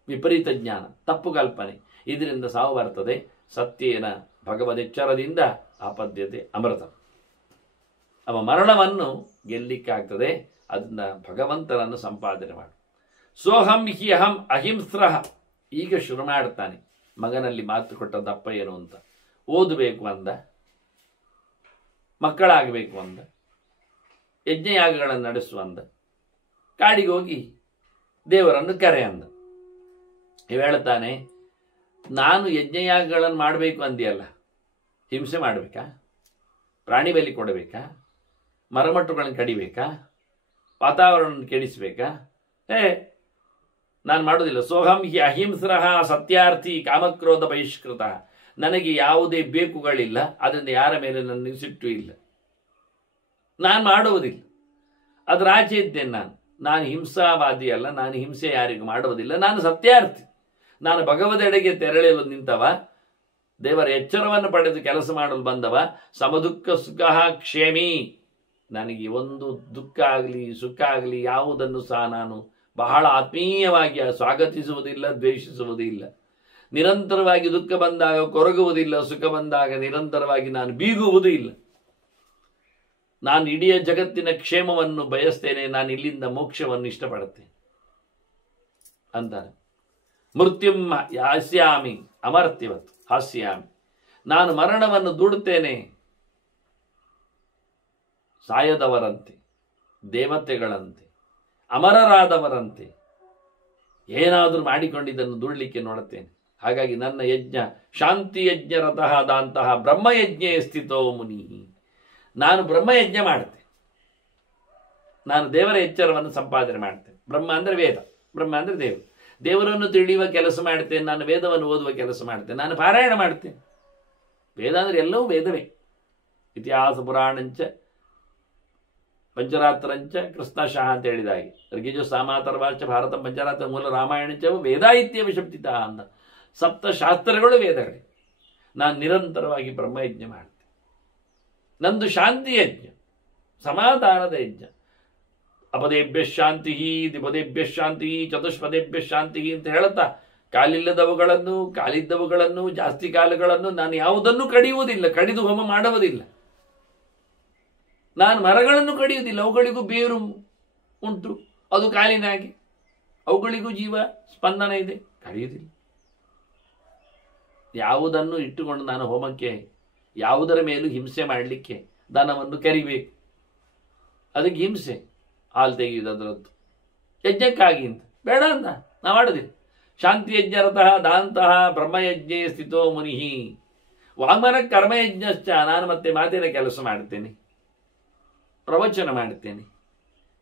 ವಿಪರೀತ ಜ್ಞಾನ, ತಪ್ಪು ಕಲ್ಪನೆ, ಇದರಿಂದ ಸಾವು ಬರ್ತದೆ. ಸತ್ಯೇನ ಭಗವದೆಚ್ಚರದಿಂದ ಆಪದ್ಯತೆ ಅಮೃತ. ಅವ ಮರಣವನ್ನು ಗೆಲ್ಲಿಕ್ಕಾಗ್ತದೆ. ಅದನ್ನ ಭಗವಂತನನ್ನು ಸಂಪಾದನೆ ಮಾಡು. ಸೋಹಂ ಹಿ ಅಹಂ ಅಹಿಂಸ್ರಃ. ಈಗ ಶುರು ಮಾಡ್ತಾನೆ. ಮಗನಲ್ಲಿ ಮಾತು ಕೊಟ್ಟ ದಪ್ಪ ಏನು ಅಂತ. ಓದಬೇಕು ಅಂದ, ಮಕ್ಕಳಾಗಬೇಕು ಅಂದ, ಯಜ್ಞಯಾಗಗಳನ್ನು ನಡೆಸುವಂದ, ಕಾಡಿಗೆ ಹೋಗಿ ದೇವರನ್ನು ಕರೆ ಅಂದ. ಇವ ಹೇಳ್ತಾನೆ, ನಾನು ಯಜ್ಞಯಾಗಗಳನ್ನು ಮಾಡಬೇಕು ಅಂದಿಯಲ್ಲ, ಹಿಂಸೆ ಮಾಡಬೇಕಾ? ಪ್ರಾಣಿ ಬಲಿ ಕೊಡಬೇಕಾ? ಮರಮಟ್ಟುಗಳನ್ನು ಕಡಿಬೇಕಾ? ವಾತಾವರಣ ಕೆಡಿಸಬೇಕಾ? ನಾನು ಮಾಡೋದಿಲ್ಲ. ಸೋಹಂ ಹಿ ಅಹಿಂಸ್ರಃ ಸತ್ಯಾರ್ಥಿ ಕಾಮಕ್ರೋಧ ಬಹಿಷ್ಕೃತ. ನನಗೆ ಯಾವುದೇ ಬೇಕುಗಳಿಲ್ಲ, ಅದರಿಂದ ಯಾರ ಮೇಲೆ ನನಗೆ ಸಿಟ್ಟು ಇಲ್ಲ. ನಾನು ಮಾಡುವುದಿಲ್ಲ, ಅದರ ಆಚೆ ಇದ್ದೇನೆ. ನಾನು ಹಿಂಸಾವಾದಿ ಅಲ್ಲ, ನಾನು ಹಿಂಸೆ ಯಾರಿಗೂ ಮಾಡುವುದಿಲ್ಲ. ನಾನು ಸತ್ಯಾರ್ಥಿ. ನಾನು ಭಗವದೆಡೆಗೆ ತೆರಳಲು ನಿಂತವ, ದೇವರ ಎಚ್ಚರವನ್ನು ಪಡೆದು ಕೆಲಸ ಮಾಡಲು ಬಂದವ. ಸಮದುಃಖ ಸುಖ ಕ್ಷೇಮಿ. ನನಗೆ ಒಂದು ದುಃಖ ಆಗಲಿ ಸುಖ ಆಗಲಿ ಯಾವುದನ್ನು ಸಹ ನಾನು ಬಹಳ ಆತ್ಮೀಯವಾಗಿ ಸ್ವಾಗತಿಸುವುದಿಲ್ಲ, ದ್ವೇಷಿಸುವುದಿಲ್ಲ. ನಿರಂತರವಾಗಿ ದುಃಖ ಬಂದಾಗ ಕೊರಗುವುದಿಲ್ಲ, ಸುಖ ಬಂದಾಗ ನಿರಂತರವಾಗಿ ನಾನು ಬೀಗುವುದೂ ಇಲ್ಲ. ನಾನು ಇಡೀ ಜಗತ್ತಿನ ಕ್ಷೇಮವನ್ನು ಬಯಸ್ತೇನೆ, ನಾನು ಇಲ್ಲಿಂದ ಮೋಕ್ಷವನ್ನು ಇಷ್ಟಪಡುತ್ತೇನೆ ಅಂತಾನೆ. ಮೃತ್ಯುಂ ಹಾಸ್ಯಾಮಿ ಅಮರ್ತ್ಯವತ್ ಹಾಸ್ಯಾಮಿ. ನಾನು ಮರಣವನ್ನು ದೂಡುತ್ತೇನೆ, ಸಾಯದವರಂತೆ, ದೇವತೆಗಳಂತೆ, ಅಮರರಾದವರಂತೆ. ಏನಾದರೂ ಮಾಡಿಕೊಂಡಿದ್ದನ್ನು ದುಡ್ಲಿಕ್ಕೆ ನೋಡುತ್ತೇನೆ. ಹಾಗಾಗಿ ನನ್ನ ಯಜ್ಞ ಶಾಂತಿ ಯಜ್ಞರತಃ ಆದಂತಹ ಬ್ರಹ್ಮಯಜ್ಞೆ ಸ್ಥಿತೋ ಮುನಿ. ನಾನು ಬ್ರಹ್ಮಯಜ್ಞ ಮಾಡ್ತೇನೆ. ನಾನು ದೇವರ ಎಚ್ಚರವನ್ನು ಸಂಪಾದನೆ ಮಾಡ್ತೇನೆ. ಬ್ರಹ್ಮ ಅಂದರೆ ವೇದ, ಬ್ರಹ್ಮ ಅಂದರೆ ದೇವರು. ದೇವರನ್ನು ತಿಳಿಯುವ ಕೆಲಸ ಮಾಡ್ತೇನೆ. ನಾನು ವೇದವನ್ನು ಓದುವ ಕೆಲಸ ಮಾಡ್ತೇನೆ. ನಾನು ಪಾರಾಯಣ ಮಾಡ್ತೇನೆ. ವೇದ ಅಂದರೆ ಎಲ್ಲವೂ ವೇದವೇ. ಇತಿಹಾಸ ಪುರಾಣಂಚ ಪಂಚರಾತ್ರಂಚ ಕೃಷ್ಣಶಃ ಅಂತ ಹೇಳಿದ ಹಾಗೆ ಋಗಿಜು ಸಾಮಾತರ್ವಾಚ ಭಾರತ ಪಂಚರಾತ್ರ ಮೂಲ ರಾಮಾಯಣಂಚ ವೇದ ಇತ್ಯವ ಶಬ್ದಿತ ಅಂದ. ಸಪ್ತಶಾಸ್ತ್ರಗಳು ವೇದಗಳೇ. ನಾನು ನಿರಂತರವಾಗಿ ಬ್ರಹ್ಮಯಜ್ಞ ಮಾಡ್ತೇನೆ. ನಂದು ಶಾಂತಿ ಯಜ್ಞ, ಸಮಾಧಾನದ ಯಜ್ಞ. ಅಪದೇಭ್ಯ ಶಾಂತಿ, ದ್ವಿಪದೇಭ್ಯ ಶಾಂತಿ, ಚತುಷ್ಪದೇಭ್ಯ ಶಾಂತಿ ಅಂತ ಹೇಳುತ್ತಾ ಕಾಲಿಲ್ಲದವುಗಳನ್ನು, ಕಾಲಿದ್ದವುಗಳನ್ನು, ಜಾಸ್ತಿ ಕಾಲುಗಳನ್ನು ನಾನು ಯಾವುದನ್ನು ಕಡಿಯುವುದಿಲ್ಲ, ಕಡಿದು ಹೋಮ ಮಾಡುವುದಿಲ್ಲ. ನಾನು ಮರಗಳನ್ನು ಕಡಿಯುವುದಿಲ್ಲ, ಅವುಗಳಿಗೂ ಬೇರು ಉಂಟು, ಅದು ಕಾಲಿನಾಗಿ, ಅವುಗಳಿಗೂ ಜೀವ ಸ್ಪಂದನ ಇದೆ, ಕಡಿಯುವುದಿಲ್ಲ. ಯಾವುದನ್ನು ಇಟ್ಟುಕೊಂಡು ನಾನು ಹೋಮಕ್ಕೆ ಯಾವುದರ ಮೇಲೂ ಹಿಂಸೆ ಮಾಡಲಿಕ್ಕೆ ದನವನ್ನು ಕರಿಬೇಕು, ಅದಕ್ಕೆ ಹಿಂಸೆ. ಹಾಲು ತೆಗೆಯುವುದು ಅದರದ್ದು ಯಜ್ಞಕ್ಕಾಗಿ ಅಂತ ಬೇಡ ಅಂತ ನಾ ಮಾಡೋದಿಲ್ಲ. ಶಾಂತಿ ಯಜ್ಞರತಃ ದಾಂತಹ ಬ್ರಹ್ಮಯಜ್ಞೆ ಸ್ಥಿತೋ ಮುನಿ. ವಾಮನ ಕರ್ಮಯಜ್ಞಶ್ಚ. ನಾನು ಮತ್ತೆ ಮಾತಿನ ಕೆಲಸ ಮಾಡ್ತೇನೆ, ಪ್ರವಚನ ಮಾಡ್ತೇನೆ,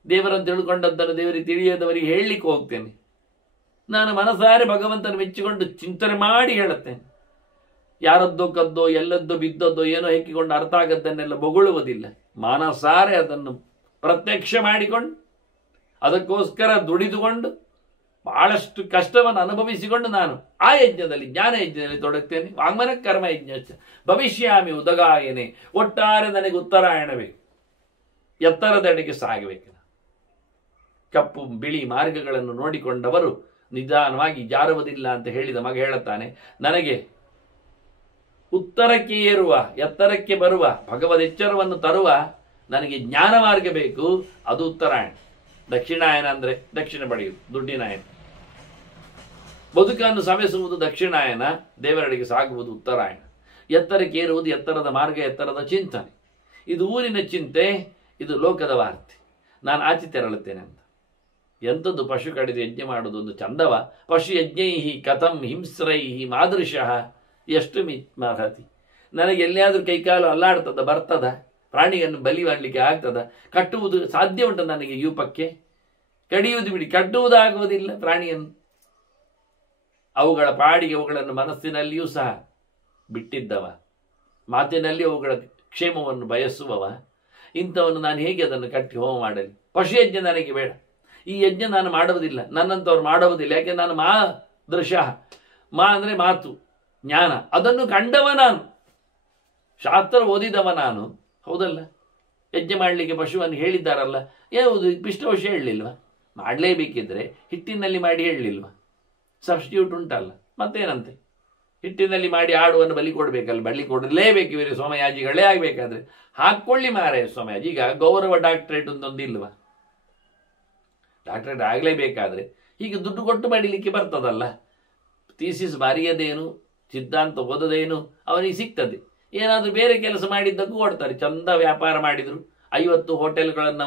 ದೇವರನ್ನು ತಿಳ್ಕೊಂಡದ್ದನ್ನು ದೇವರಿಗೆ ತಿಳಿಯದವರಿಗೆ ಹೇಳಲಿಕ್ಕೆ ಹೋಗ್ತೇನೆ. ನಾನು ಮನಸಾರೆ ಭಗವಂತನ ಮೆಚ್ಚಿಕೊಂಡು ಚಿಂತನೆ ಮಾಡಿ ಹೇಳುತ್ತೇನೆ. ಯಾರದ್ದೋ ಕದ್ದೋ ಎಲ್ಲದ್ದೋ ಬಿದ್ದದ್ದೋ ಏನೋ ಹೆಕ್ಕಿಕೊಂಡು ಅರ್ಥ ಆಗದ್ದನ್ನೆಲ್ಲ ಬೊಗಳುವುದಿಲ್ಲ. ಮನಸಾರೆ ಅದನ್ನು ಪ್ರತ್ಯಕ್ಷ ಮಾಡಿಕೊಂಡು ಅದಕ್ಕೋಸ್ಕರ ದುಡಿದುಕೊಂಡು ಬಹಳಷ್ಟು ಕಷ್ಟವನ್ನು ಅನುಭವಿಸಿಕೊಂಡು ನಾನು ಆ ಯಜ್ಞದಲ್ಲಿ, ಜ್ಞಾನ ಯಜ್ಞದಲ್ಲಿ ತೊಡಗ್ತೇನೆ. ವಾಂಗ್ಮನ ಕರ್ಮ ಯಜ್ಞ ಭವಿಷ್ಯಾಮಿ ಉದಗಾಯನೆ. ಒಟ್ಟಾರೆ ನನಗೆ ಉತ್ತರಾಯಣವೇ, ಎತ್ತರದೆಡೆಗೆ ಸಾಗಬೇಕು. ಕಪ್ಪು ಬಿಳಿ ಮಾರ್ಗಗಳನ್ನು ನೋಡಿಕೊಂಡವರು ನಿಧಾನವಾಗಿ ಜಾರುವುದಿಲ್ಲ ಅಂತ ಹೇಳಿದ ಮಗ ಹೇಳುತ್ತಾನೆ, ನನಗೆ ಉತ್ತರಕ್ಕೆ ಏರುವ, ಎತ್ತರಕ್ಕೆ ಬರುವ, ಭಗವದೆಚ್ಚರವನ್ನು ತರುವ ನನಗೆ ಜ್ಞಾನ ಮಾರ್ಗ ಬೇಕು, ಅದು ಉತ್ತರಾಯಣ. ದಕ್ಷಿಣಾಯನ ಅಂದರೆ ದಕ್ಷಿಣ ಪಡೆಯುವುದು, ದುಡ್ಡಿನಾಯನ. ಬದುಕನ್ನು ಸವೆಸುವುದು ದಕ್ಷಿಣಾಯನ, ದೇವರಡೆಗೆ ಸಾಗುವುದು ಉತ್ತರಾಯಣ. ಎತ್ತರಕ್ಕೆ ಏರುವುದು ಎತ್ತರದ ಮಾರ್ಗ, ಎತ್ತರದ ಚಿಂತನೆ. ಇದು ಊರಿನ ಚಿಂತೆ, ಇದು ಲೋಕದ ವಾರ್ತೆ. ನಾನು ಆಚೆ ತೆರಳುತ್ತೇನೆ ಅಂತ. ಎಂಥದ್ದು ಪಶು ಕಡಿದು ಯಜ್ಞ ಮಾಡುವುದು ಒಂದು ಚಂದವ. ಪಶು ಯಜ್ಞೈ ಕಥಂ ಹಿಂಸ್ರೈ ಮಾದೃಶಃ ಎಷ್ಟು ಮಹತಿ. ನನಗೆ ಎಲ್ಲಿಯಾದರೂ ಕೈಕಾಲು ಅಲ್ಲಾಡ್ತದ, ಬರ್ತದ, ಪ್ರಾಣಿಯನ್ನು ಬಲಿ ಮಾಡಲಿಕ್ಕೆ ಆಗ್ತದ, ಕಟ್ಟುವುದು ಸಾಧ್ಯ ಉಂಟು ನನಗೆ ಯೂಪಕ್ಕೆ? ಕಡಿಯುವುದು ಬಿಡಿ, ಕಟ್ಟುವುದಾಗುವುದಿಲ್ಲ ಪ್ರಾಣಿಯನ್ನು. ಅವುಗಳ ಪಾಡಿಗೆ ಅವುಗಳನ್ನು ಮನಸ್ಸಿನಲ್ಲಿಯೂ ಸಹ ಬಿಟ್ಟಿದ್ದವ, ಮಾತಿನಲ್ಲಿ ಅವುಗಳ ಕ್ಷೇಮವನ್ನು ಬಯಸುವವ. ಇಂಥವನ್ನು ನಾನು ಹೇಗೆ ಅದನ್ನು ಕಟ್ಟಿ ಹೋಮ ಮಾಡಲಿ? ಪಶುಯಜ್ಞ ನನಗೆ ಬೇಡ. ಈ ಯಜ್ಞ ನಾನು ಮಾಡುವುದಿಲ್ಲ, ನನ್ನಂಥವ್ರು ಮಾಡುವುದಿಲ್ಲ. ಯಾಕೆ ನಾನು ಮಾ ದೃಶ, ಮಾ ಅಂದರೆ ಮಾತು, ಜ್ಞಾನ, ಅದನ್ನು ಕಂಡವ ನಾನು, ಶಾಸ್ತ್ರ ಓದಿದವ ನಾನು, ಹೌದಲ್ಲ? ಯಜ್ಞ ಮಾಡಲಿಕ್ಕೆ ಪಶುವನ್ನು ಹೇಳಿದ್ದಾರಲ್ಲ, ಯಾವುದು ಪಿಷ್ಟವಶ ಹೇಳಲಿಲ್ವ? ಮಾಡಲೇಬೇಕಿದ್ರೆ ಹಿಟ್ಟಿನಲ್ಲಿ ಮಾಡಿ ಹೇಳಲಿಲ್ವ? ಸಬ್ಸ್ಟಿಟ್ಯೂಟ್ ಉಂಟಲ್ಲ, ಮತ್ತೇನಂತೆ? ಹಿಟ್ಟಿನಲ್ಲಿ ಮಾಡಿ ಆಡುವನ್ನು ಬಲಿ ಕೊಡಬೇಕಲ್ಲ, ಬಲಿ ಕೊಡಲೇಬೇಕು ಇವರಿಗೆ, ಸೋಮಯಾಜಿಗಳೇ ಆಗಬೇಕಾದ್ರೆ. ಹಾಕ್ಕೊಳ್ಳಿ ಮಾರೇ ಸೋಮಯಾಜಿ. ಈಗ ಗೌರವ ಡಾಕ್ಟ್ರೇಟ್ ಒಂದೊಂದು ಇಲ್ವಾ? ಡಾಕ್ಟ್ರೇಟ್ ಆಗಲೇಬೇಕಾದ್ರೆ ಹೀಗೆ ದುಡ್ಡು ಕೊಟ್ಟು ಮಾಡಲಿಕ್ಕೆ ಬರ್ತದಲ್ಲ. ಥೀಸಿಸ್ ಬರೆಯದೇನು, ಸಿದ್ಧಾಂತ ಓದದೇನು ಅವನಿಗೆ ಸಿಗ್ತದೆ. ಏನಾದರೂ ಬೇರೆ ಕೆಲಸ ಮಾಡಿದ್ದಕ್ಕೂ ಕೊಡ್ತಾರೆ. ಚಂದ ವ್ಯಾಪಾರ ಮಾಡಿದರು, 50 ಹೋಟೆಲ್ಗಳನ್ನು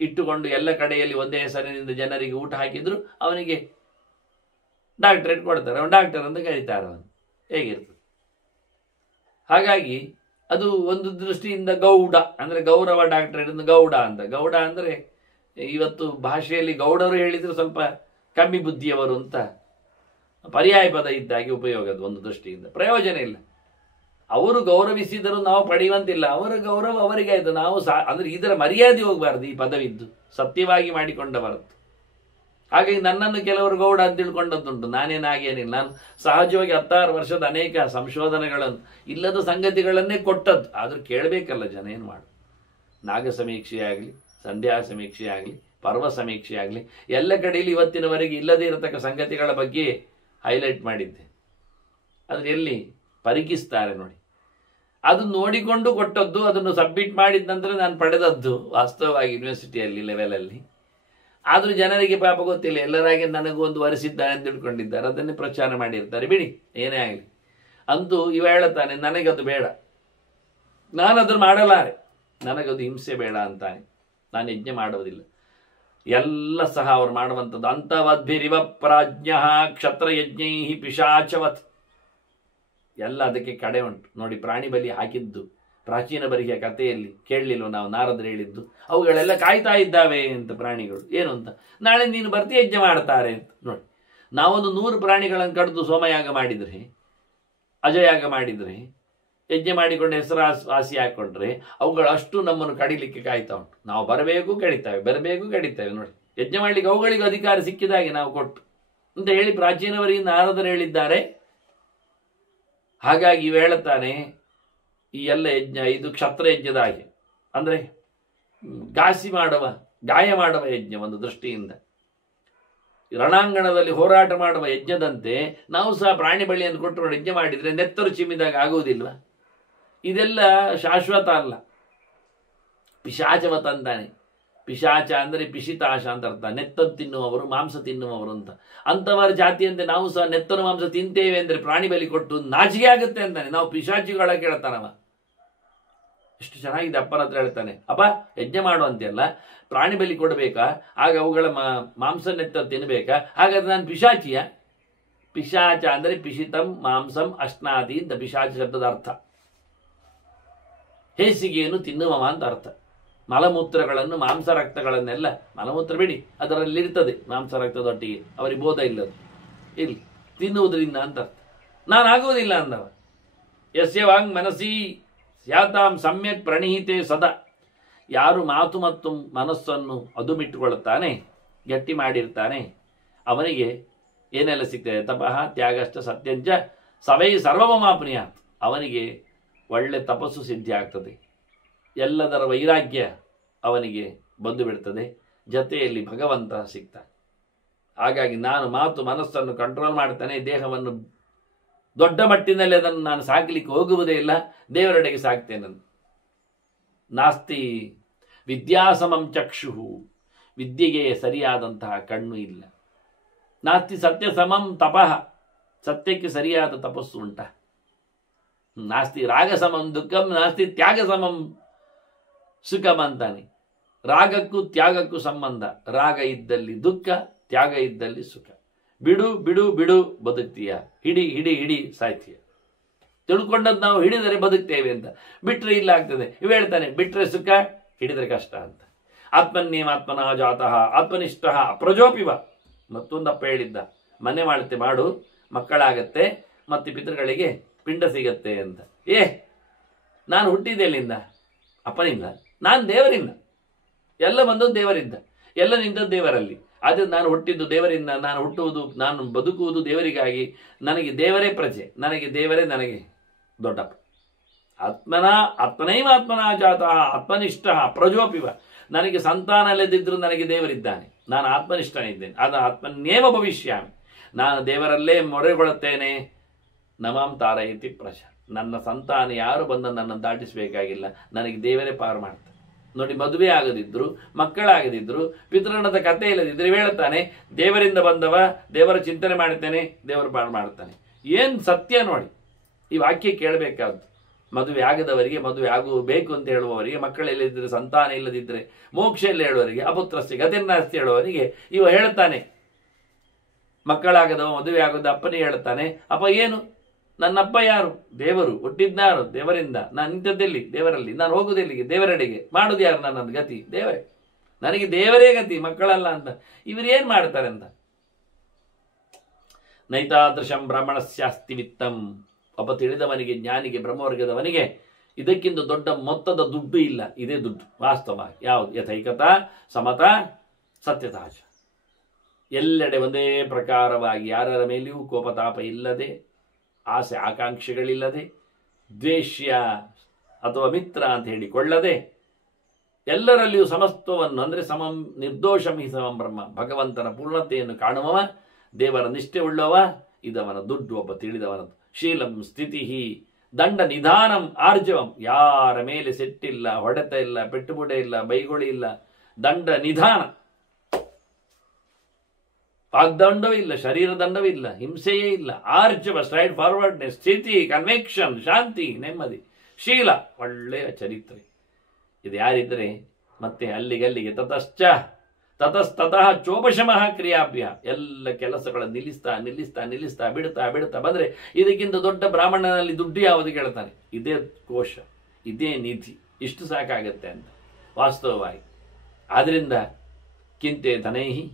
ಇಟ್ಟುಕೊಂಡು ಎಲ್ಲ ಕಡೆಯಲ್ಲಿ ಒಂದೇ ಹೆಸರಿನಿಂದ ಜನರಿಗೆ ಊಟ ಹಾಕಿದ್ರು, ಅವನಿಗೆ ಡಾಕ್ಟ್ರೇಟ್ ಕೊಡ್ತಾರೆ. ಅವನು ಡಾಕ್ಟರ್ ಅಂತ ಕರೀತಾರೆ. ಅವನು ಹೇಗಿರ್ತದೆ? ಹಾಗಾಗಿ ಅದು ಒಂದು ದೃಷ್ಟಿಯಿಂದ ಗೌಡ ಅಂದರೆ ಗೌರವ ಡಾಕ್ಟ್ರೇಟ್ ಅಂತ ಗೌಡ ಅಂತ. ಗೌಡ ಅಂದರೆ ಇವತ್ತು ಭಾಷೆಯಲ್ಲಿ ಗೌಡರು ಹೇಳಿದರೆ ಸ್ವಲ್ಪ ಕಮ್ಮಿ ಬುದ್ಧಿಯವರು ಅಂತ ಪರ್ಯಾಯ ಪದ ಇದ್ದಾಗಿ ಉಪಯೋಗದ ಒಂದು ದೃಷ್ಟಿಯಿಂದ ಪ್ರಯೋಜನ ಇಲ್ಲ. ಅವರು ಗೌರವಿಸಿದರೂ ನಾವು ಪಡೆಯುವಂತಿಲ್ಲ. ಅವರ ಗೌರವ ಅವರಿಗೆ ಆಯಿತು, ನಾವು ಅಂದರೆ ಇದರ ಮರ್ಯಾದೆ ಹೋಗಬಾರ್ದು. ಈ ಪದವಿದ್ದು ಸತ್ಯವಾಗಿ ಮಾಡಿಕೊಂಡ ಬರುತ್ತೆ. ಹಾಗಾಗಿ ನನ್ನನ್ನು ಕೆಲವರು ಗೌಡ ಅಂತ ತಿಳ್ಕೊಂಡದ್ದುಂಟು. ನಾನೇನಾಗೇನಿಲ್ಲ. ನಾನು ಸಹಜವಾಗಿ 16 ವರ್ಷದ ಅನೇಕ ಸಂಶೋಧನೆಗಳನ್ನು, ಇಲ್ಲದ ಸಂಗತಿಗಳನ್ನೇ ಕೊಟ್ಟದ್ದು. ಆದರೂ ಕೇಳಬೇಕಲ್ಲ ಜನ, ಏನು ಮಾಡು? ನಾಗ ಸಮೀಕ್ಷೆ ಆಗಲಿ, ಸಂಧ್ಯಾ ಸಮೀಕ್ಷೆ ಆಗಲಿ, ಪರ್ವ ಸಮೀಕ್ಷೆ ಆಗಲಿ, ಎಲ್ಲ ಕಡೆಯಲ್ಲಿ ಇವತ್ತಿನವರೆಗೆ ಇಲ್ಲದೇ ಇರತಕ್ಕ ಸಂಗತಿಗಳ ಬಗ್ಗೆ ಹೈಲೈಟ್ ಮಾಡಿದ್ದೆ. ಅದನ್ನು ಎಲ್ಲಿ ಪರಿಕಿಸ್ತಾರೆ ನೋಡಿ. ಅದು ನೋಡಿಕೊಂಡು ಕೊಟ್ಟದ್ದು, ಅದನ್ನು ಸಬ್ಮಿಟ್ ಮಾಡಿದ ನಂತರ ನಾನು ಪಡೆದದ್ದು ವಾಸ್ತವವಾಗಿ ಯೂನಿವರ್ಸಿಟಿಯಲ್ಲಿ ಲೆವೆಲಲ್ಲಿ. ಆದರೂ ಜನರಿಗೆ ಪಾಪ ಗೊತ್ತಿಲ್ಲ, ಎಲ್ಲರಾಗಿ ನನಗೂ ಒಂದು ವರೆಸಿದ್ದಾರೆ ಅಂತ ತಿಳ್ಕೊಂಡಿದ್ದಾರೆ. ಅದನ್ನೇ ಪ್ರಚಾರ ಮಾಡಿರ್ತಾರೆ. ಬಿಡಿ, ಏನೇ ಆಗಲಿ. ಅಂತೂ ಇವ ಹೇಳುತ್ತಾನೆ, ನನಗದು ಬೇಡ, ನಾನದನ್ನು ಮಾಡಲಾರೆ, ನನಗದು ಹಿಂಸೆ ಬೇಡ ಅಂತಾನೆ. ನಾನು ಯಜ್ಞ ಮಾಡುವುದಿಲ್ಲ. ಎಲ್ಲ ಸಹ ಅವರು ಮಾಡುವಂಥದ್ದು. ಅಂತವದ್ಭಿರಿವ ಪ್ರಾಜ್ಞ ಕ್ಷತ್ರಯಜ್ಞೈ ಪಿಶಾಚವತ್. ಎಲ್ಲ ಅದಕ್ಕೆ ಕಡೆ ಉಂಟು ನೋಡಿ. ಪ್ರಾಣಿ ಬಲಿ ಹಾಕಿದ್ದು ಪ್ರಾಚೀನ ಬರಿಯ ಕಥೆಯಲ್ಲಿ ಕೇಳಲಿಲ್ಲ ನಾವು, ನಾರದರು ಹೇಳಿದ್ದು. ಅವುಗಳೆಲ್ಲ ಕಾಯ್ತಾ ಇದ್ದಾವೆ ಅಂತ ಪ್ರಾಣಿಗಳು. ಏನು ಅಂತ, ನಾಳೆ ನೀನು ಬರ್ತಿ ಯಜ್ಞ ಮಾಡ್ತಾರೆ ಅಂತ. ನೋಡಿ, ನಾವೊಂದು 100 ಪ್ರಾಣಿಗಳನ್ನು ಕಡಿದು ಸೋಮಯಾಗ ಮಾಡಿದರೆ, ಅಜಯಾಗ ಮಾಡಿದರೆ, ಯಜ್ಞ ಮಾಡಿಕೊಂಡು ಹೆಸರಾಸಿ ಹಾಕೊಂಡ್ರೆ ಅವುಗಳು ಅಷ್ಟು ನಮ್ಮನ್ನು ಕಡಿಲಿಕ್ಕೆ ಕಾಯ್ತಾ ಉಂಟು. ನಾವು ಬರಬೇಕು ಕಡಿತಾವೆ, ಬರಬೇಕು ಕಡಿತಾವೆ. ನೋಡಿ, ಯಜ್ಞ ಮಾಡಲಿಕ್ಕೆ ಅವುಗಳಿಗೂ ಅಧಿಕಾರ ಸಿಕ್ಕಿದಾಗೆ ನಾವು ಕೊಟ್ಟು ಅಂತ ಹೇಳಿ ಪ್ರಾಚೀನವರಿಗೆ ನಾರದರು ಹೇಳಿದ್ದಾರೆ. ಹಾಗಾಗಿ ಇವು ಹೇಳುತ್ತಾನೆ, ಈ ಎಲ್ಲ ಯಜ್ಞ ಇದು ಕ್ಷತ್ರ ಯಜ್ಞದ ಹಾಗೆ, ಅಂದರೆ ಗಾಯ ಮಾಡುವ ಯಜ್ಞ. ಒಂದು ದೃಷ್ಟಿಯಿಂದ ರಣಾಂಗಣದಲ್ಲಿ ಹೋರಾಟ ಮಾಡುವ ಯಜ್ಞದಂತೆ ನಾವು ಸಹ ಪ್ರಾಣಿ ಬಳಿಯನ್ನು ಕೊಟ್ಟು ಯಜ್ಞ ಮಾಡಿದರೆ ನೆತ್ತರು ಚಿಮ್ಮಿದಾಗ ಆಗುವುದಿಲ್ವ? ಇದೆಲ್ಲ ಶಾಶ್ವತ ಅಲ್ಲ. ಪಿಶಾಚವತ ಅಂತಾನೆ. ಪಿಶಾಚ ಅಂದರೆ ಪಿಶಿತಾಶ ಅಂತ ಅರ್ಥ. ನೆತ್ತರು ತಿನ್ನುವವರು, ಮಾಂಸ ತಿನ್ನುವವರು ಅಂತ. ಅಂಥವರ ಜಾತಿಯಂತೆ ನಾವು ಸಹ ನೆತ್ತರು ಮಾಂಸ ತಿಂತೇವೆ ಅಂದರೆ ಪ್ರಾಣಿ ಬಲಿ ಕೊಟ್ಟು ನಾಚಿಕೆ ಆಗುತ್ತೆ ಅಂತಾನೆ. ನಾವು ಪಿಶಾಚಿಗಳ ಕೇಳ್ತಾನವ. ಎಷ್ಟು ಚೆನ್ನಾಗಿದೆ. ಅಪ್ಪನ ಹತ್ರ ಹೇಳ್ತಾನೆ, ಅಪ್ಪ ಯಜ್ಞ ಮಾಡುವಂತೆಲ್ಲ ಪ್ರಾಣಿ ಬಲಿ ಕೊಡಬೇಕಾ? ಆಗ ಅವುಗಳ ಮಾಂಸ ನೆತ್ತರು ತಿನ್ನಬೇಕಾ? ಹಾಗಾದ್ರೆ ನಾನು ಪಿಶಾಚಿಯ? ಪಿಶಾಚ ಅಂದರೆ ಪಿಶಿತಂ ಮಾಂಸಂ ಅಶ್ನಾತಿ ಅಂತ ಪಿಶಾಚ ಶಬ್ದದ ಅರ್ಥ. ಹೇಸಿಗೆಯನ್ನು ತಿನ್ನುವವ ಅಂತ ಅರ್ಥ. ಮಲಮೂತ್ರಗಳನ್ನು, ಮಾಂಸ ರಕ್ತಗಳನ್ನೆಲ್ಲ, ಮಲಮೂತ್ರ ಬಿಡಿ, ಅದರಲ್ಲಿರ್ತದೆ ಮಾಂಸ ರಕ್ತದೊಟ್ಟಿಗೆ, ಅವರಿಗೆ ಬೋಧ ಇಲ್ಲದು, ಇಲ್ಲಿ ತಿನ್ನುವುದರಿಂದ ಅಂತ ಅರ್ಥ. ನಾನು ಆಗುವುದಿಲ್ಲ ಅಂದವ. ಯಸ್ಯ ವಾಂಗ್ ಮನಸ್ಸಿ ಸ್ಯಾತಾಂ ಸಮ್ಯಕ್ ಪ್ರಣೀತೆ ಸದಾ. ಯಾರು ಮಾತು ಮತ್ತು ಮನಸ್ಸನ್ನು ಅದುಮಿಟ್ಟುಕೊಳ್ಳುತ್ತಾನೆ, ಗಟ್ಟಿ ಮಾಡಿರ್ತಾನೆ, ಅವನಿಗೆ ಏನೆಲ್ಲ ಸಿಗ್ತದೆ? ತಪಃ ತ್ಯಾಗಶ್ಚ ಸತ್ಯಂಚ ಸವೈ ಸರ್ವಮಾಪ್ನುಯಾತ್. ಅವನಿಗೆ ಒಳ್ಳೆ ತಪಸ್ಸು ಸಿದ್ಧಿ ಆಗ್ತದೆ, ಎಲ್ಲದರ ವೈರಾಗ್ಯ ಅವನಿಗೆ ಬಂದು ಬಿಡ್ತದೆ, ಜೊತೆಯಲ್ಲಿ ಭಗವಂತ ಸಿಗ್ತಾನೆ. ಹಾಗಾಗಿ ನಾನು ಮಾತು ಮನಸ್ಸನ್ನು ಕಂಟ್ರೋಲ್ ಮಾಡ್ತಾನೆ, ದೇಹವನ್ನು ದೊಡ್ಡ ಮಟ್ಟಿನಲ್ಲಿ ಅದನ್ನು ನಾನು ಸಾಕಲಿಕ್ಕೆ ಹೋಗುವುದೇ ಇಲ್ಲ, ದೇವರೆಡೆಗೆ ಸಾಕ್ತೇನೆ. ನಾಸ್ತಿ ವಿದ್ಯಾಸಮಂ ಚಕ್ಷು. ವಿದ್ಯೆಗೆ ಸರಿಯಾದಂತಹ ಕಣ್ಣು ಇಲ್ಲ. ನಾಸ್ತಿ ಸತ್ಯ ಸಮಂ ತಪಃ. ಸತ್ಯಕ್ಕೆ ಸರಿಯಾದ ತಪಸ್ಸು ಉಂಟ? ನಾಸ್ತಿ ರಾಗ ಸಮಂ ದುಃಖಂ ನಾಸ್ತಿ ತ್ಯಾಗ ಸಮಂ ಸುಖಂ ಅಂತಾನೆ. ರಾಗಕ್ಕೂ ತ್ಯಾಗಕ್ಕೂ ಸಂಬಂಧ. ರಾಗ ಇದ್ದಲ್ಲಿ ದುಃಖ, ತ್ಯಾಗ ಇದ್ದಲ್ಲಿ ಸುಖ. ಬಿಡು ಬಿಡು ಬಿಡು ಬದುಕ್ತೀಯ, ಹಿಡಿ ಹಿಡಿ ಹಿಡಿ ಸಾಯ್ತೀಯ. ತಿಳ್ಕೊಂಡದ್ದು ನಾವು ಹಿಡಿದರೆ ಬದುಕ್ತೇವೆ ಅಂತ, ಬಿಟ್ರೆ ಇಲ್ಲ ಆಗ್ತದೆ. ಇವು ಹೇಳ್ತಾನೆ, ಬಿಟ್ರೆ ಸುಖ, ಹಿಡಿದ್ರೆ ಕಷ್ಟ ಅಂತ. ಆತ್ಮನ್ಯೇಮಾತ್ಮನ ಜಾತಃ ಆತ್ಮನಿಷ್ಠ ಪ್ರಜೋಪಿವ. ಮತ್ತೊಂದಪ್ಪ ಹೇಳಿದ್ದ, ಮನೆ ಮಾಡುತ್ತೆ ಮಾಡು, ಮಕ್ಕಳಾಗತ್ತೆ, ಮತ್ತೆ ಪಿತೃಗಳಿಗೆ ಪಿಂಡ ಸಿಗತ್ತೆ ಅಂತ. ನಾನು ಹುಟ್ಟಿದ್ದೆ ಎಲ್ಲಿಂದ? ಅಪ್ಪನಿಂದ. ನಾನು ದೇವರಿಂದ. ಎಲ್ಲ ಬಂದದ್ದು ದೇವರಿಂದ, ಎಲ್ಲ ನಿಂತದ್ದು ದೇವರಲ್ಲಿ. ಆದರೆ ನಾನು ಹುಟ್ಟಿದ್ದು ದೇವರಿಂದ, ನಾನು ಹುಟ್ಟುವುದು, ನಾನು ಬದುಕುವುದು ದೇವರಿಗಾಗಿ. ನನಗೆ ದೇವರೇ ಪ್ರಜೆ, ನನಗೆ ದೇವರೇ ನನಗೆ ದೊಡ್ಡಪ್ಪ. ಆತ್ಮನೈವಾತ್ಮನ ಜಾತಃ ಆತ್ಮನಿಷ್ಠ ಪ್ರಜೋಪಿವ. ನನಗೆ ಸಂತಾನ ಇಲ್ಲದಿದ್ದರೂ ನನಗೆ ದೇವರಿದ್ದಾನೆ, ನಾನು ಆತ್ಮನಿಷ್ಠನಿದ್ದೇನೆ. ಅದು ಆತ್ಮನ್ನೇವ ಭವಿಷ್ಯಾಮಿ. ನಾನು ದೇವರಲ್ಲೇ ಮೊರೆಗೊಳ್ಳುತ್ತೇನೆ. ನಮಾಂ ತಾರಯತಿ ಪ್ರಶ. ನನ್ನ ಸಂತಾನ ಯಾರು ಬಂದ ನನ್ನನ್ನು ದಾಟಿಸಬೇಕಾಗಿಲ್ಲ, ನನಗೆ ದೇವರೇ ಪಾರು ಮಾಡ್ತಾನೆ. ನೋಡಿ, ಮದುವೆ ಆಗದಿದ್ರು, ಮಕ್ಕಳಾಗದಿದ್ರು, ಪಿತೃಣದ ಕಥೆ ಇಲ್ಲದಿದ್ರೆ ಹೇಳುತ್ತಾನೆ, ದೇವರಿಂದ ಬಂದವ, ದೇವರ ಚಿಂತನೆ ಮಾಡ್ತೇನೆ, ದೇವರು ಪಾರು ಮಾಡ್ತಾನೆ. ಏನು ಸತ್ಯ ನೋಡಿ ಈ ವಾಕ್ಯ ಕೇಳಬೇಕಾದ್ದು. ಮದುವೆ ಆಗದವರಿಗೆ, ಮದುವೆ ಆಗಬೇಕು ಅಂತ ಹೇಳುವವರಿಗೆ, ಮಕ್ಕಳಿಲ್ಲದಿದ್ದರೆ, ಸಂತಾನ ಇಲ್ಲದಿದ್ದರೆ, ಮೋಕ್ಷ ಇಲ್ಲ ಹೇಳುವವರಿಗೆ, ಅಪುತ್ರಸ್ತಿ ಗತಿರ್ನಾಸ್ತಿ ಹೇಳುವವರಿಗೆ ಇವ ಹೇಳ್ತಾನೆ. ಮಕ್ಕಳಾಗದವ, ಮದುವೆ ಆಗೋದು ಅಪ್ಪನೇ ಹೇಳ್ತಾನೆ. ಅಪ್ಪ ಏನು? ನನ್ನಪ್ಪ ಯಾರು? ದೇವರು. ಹುಟ್ಟಿದ್ನಾರು ದೇವರಿಂದ. ನಾನು ನಿಂತದ್ದೆಲ್ಲಿ? ದೇವರಲ್ಲಿ. ನಾನು ಹೋಗುದೆಲ್ಲಿಗೆ? ದೇವರೆಡೆಗೆ. ಮಾಡುದು ಯಾರು? ನನ್ನದು ಗತಿ ದೇವರೇ. ನನಗೆ ದೇವರೇ ಗತಿ, ಮಕ್ಕಳಲ್ಲ ಅಂತ. ಇವರೇನ್ ಮಾಡ್ತಾರೆ ಅಂತ. ನೈತಾದೃಶಂ ಬ್ರಾಹ್ಮಣಸ್ಯಾಸ್ತಿ ವಿತ್ತಂ. ಒಬ್ಬ ತಿಳಿದವನಿಗೆ, ಜ್ಞಾನಿಗೆ, ಬ್ರಹ್ಮವರ್ಗದವನಿಗೆ ಇದಕ್ಕಿಂತ ದೊಡ್ಡ ಮೊತ್ತದ ದುಡ್ಡು ಇಲ್ಲ. ಇದೇ ದುಡ್ಡು ವಾಸ್ತವ. ಯಾವುದು? ಯಥೈಕತಾ ಸಮತಾ ಸತ್ಯತಾಚ. ಎಲ್ಲೆಡೆ ಒಂದೇ ಪ್ರಕಾರವಾಗಿ, ಯಾರ ಮೇಲೆಯೂ ಕೋಪತಾಪ ಇಲ್ಲದೆ, ಆಸೆ ಆಕಾಂಕ್ಷೆಗಳಿಲ್ಲದೆ, ದ್ವೇಷ್ಯ ಅಥವಾ ಮಿತ್ರ ಅಂತ ಹೇಳಿಕೊಳ್ಳದೆ, ಎಲ್ಲರಲ್ಲಿಯೂ ಸಮತ್ವವನ್ನು, ಅಂದರೆ ಸಮಂ ನಿರ್ದೋಷಂ ಹಿ ಸಮಂ ಬ್ರಹ್ಮ, ಭಗವಂತನ ಪೂರ್ಣತೆಯನ್ನು ಕಾಣುವವ, ದೇವರ ನಿಷ್ಠೆ ಉಳ್ಳವ, ಇದವನ ದುಡ್ಡು. ಒಬ್ಬ ತಿಳಿದವನದು. ಶೀಲಂ ಸ್ಥಿತಿ ದಂಡ ನಿಧಾನಂ ಆರ್ಜವಂ. ಯಾರ ಮೇಲೆ ಸೆಟ್ಟಿಲ್ಲ, ಹೊಡೆತ ಇಲ್ಲ, ಪೆಟ್ಟುಬುಡೆ ಇಲ್ಲ, ಬೈಗೊಳಿ ಇಲ್ಲ. ದಂಡ ನಿಧಾನ. ವಾಗ್ದಂಡವಿಲ್ಲ, ಶರೀರ ದಂಡವಿಲ್ಲ, ಹಿಂಸೆಯೇ ಇಲ್ಲ. ಆರ್ಜವ ಸ್ಟ್ರೈಟ್ ಫಾರ್ವರ್ಡ್ನೆಸ್, ಸ್ಥಿತಿ, ಕನ್ವೆಕ್ಷನ್, ಶಾಂತಿ, ನೆಮ್ಮದಿ, ಶೀಲ, ಒಳ್ಳೆಯ ಚರಿತ್ರೆ. ಇದು ಯಾರಿದ್ರೆ ಮತ್ತೆ ಅಲ್ಲಿಗಲ್ಲಿಗೆ ತತಶ್ಚ ತತಸ್ತತಃ ಚೋಪಶಮಃ ಕ್ರಿಯಾಭ್ಯ, ಎಲ್ಲ ಕೆಲಸಗಳನ್ನು ನಿಲ್ಲಿಸ್ತಾ ಬಿಡ್ತಾ ಬಂದರೆ ಇದಕ್ಕಿಂತ ದೊಡ್ಡ ಬ್ರಾಹ್ಮಣನಲ್ಲಿ ದುಡ್ಡು ಯಾವುದು ಕೇಳ್ತಾನೆ? ಇದೇ ಕೋಶ, ಇದೇ ನಿಧಿ, ಇಷ್ಟು ಸಾಕಾಗತ್ತೆ ಅಂತ ವಾಸ್ತವವಾಗಿ. ಆದ್ರಿಂದ ಕಿಂತೆ ಧನೈಹಿ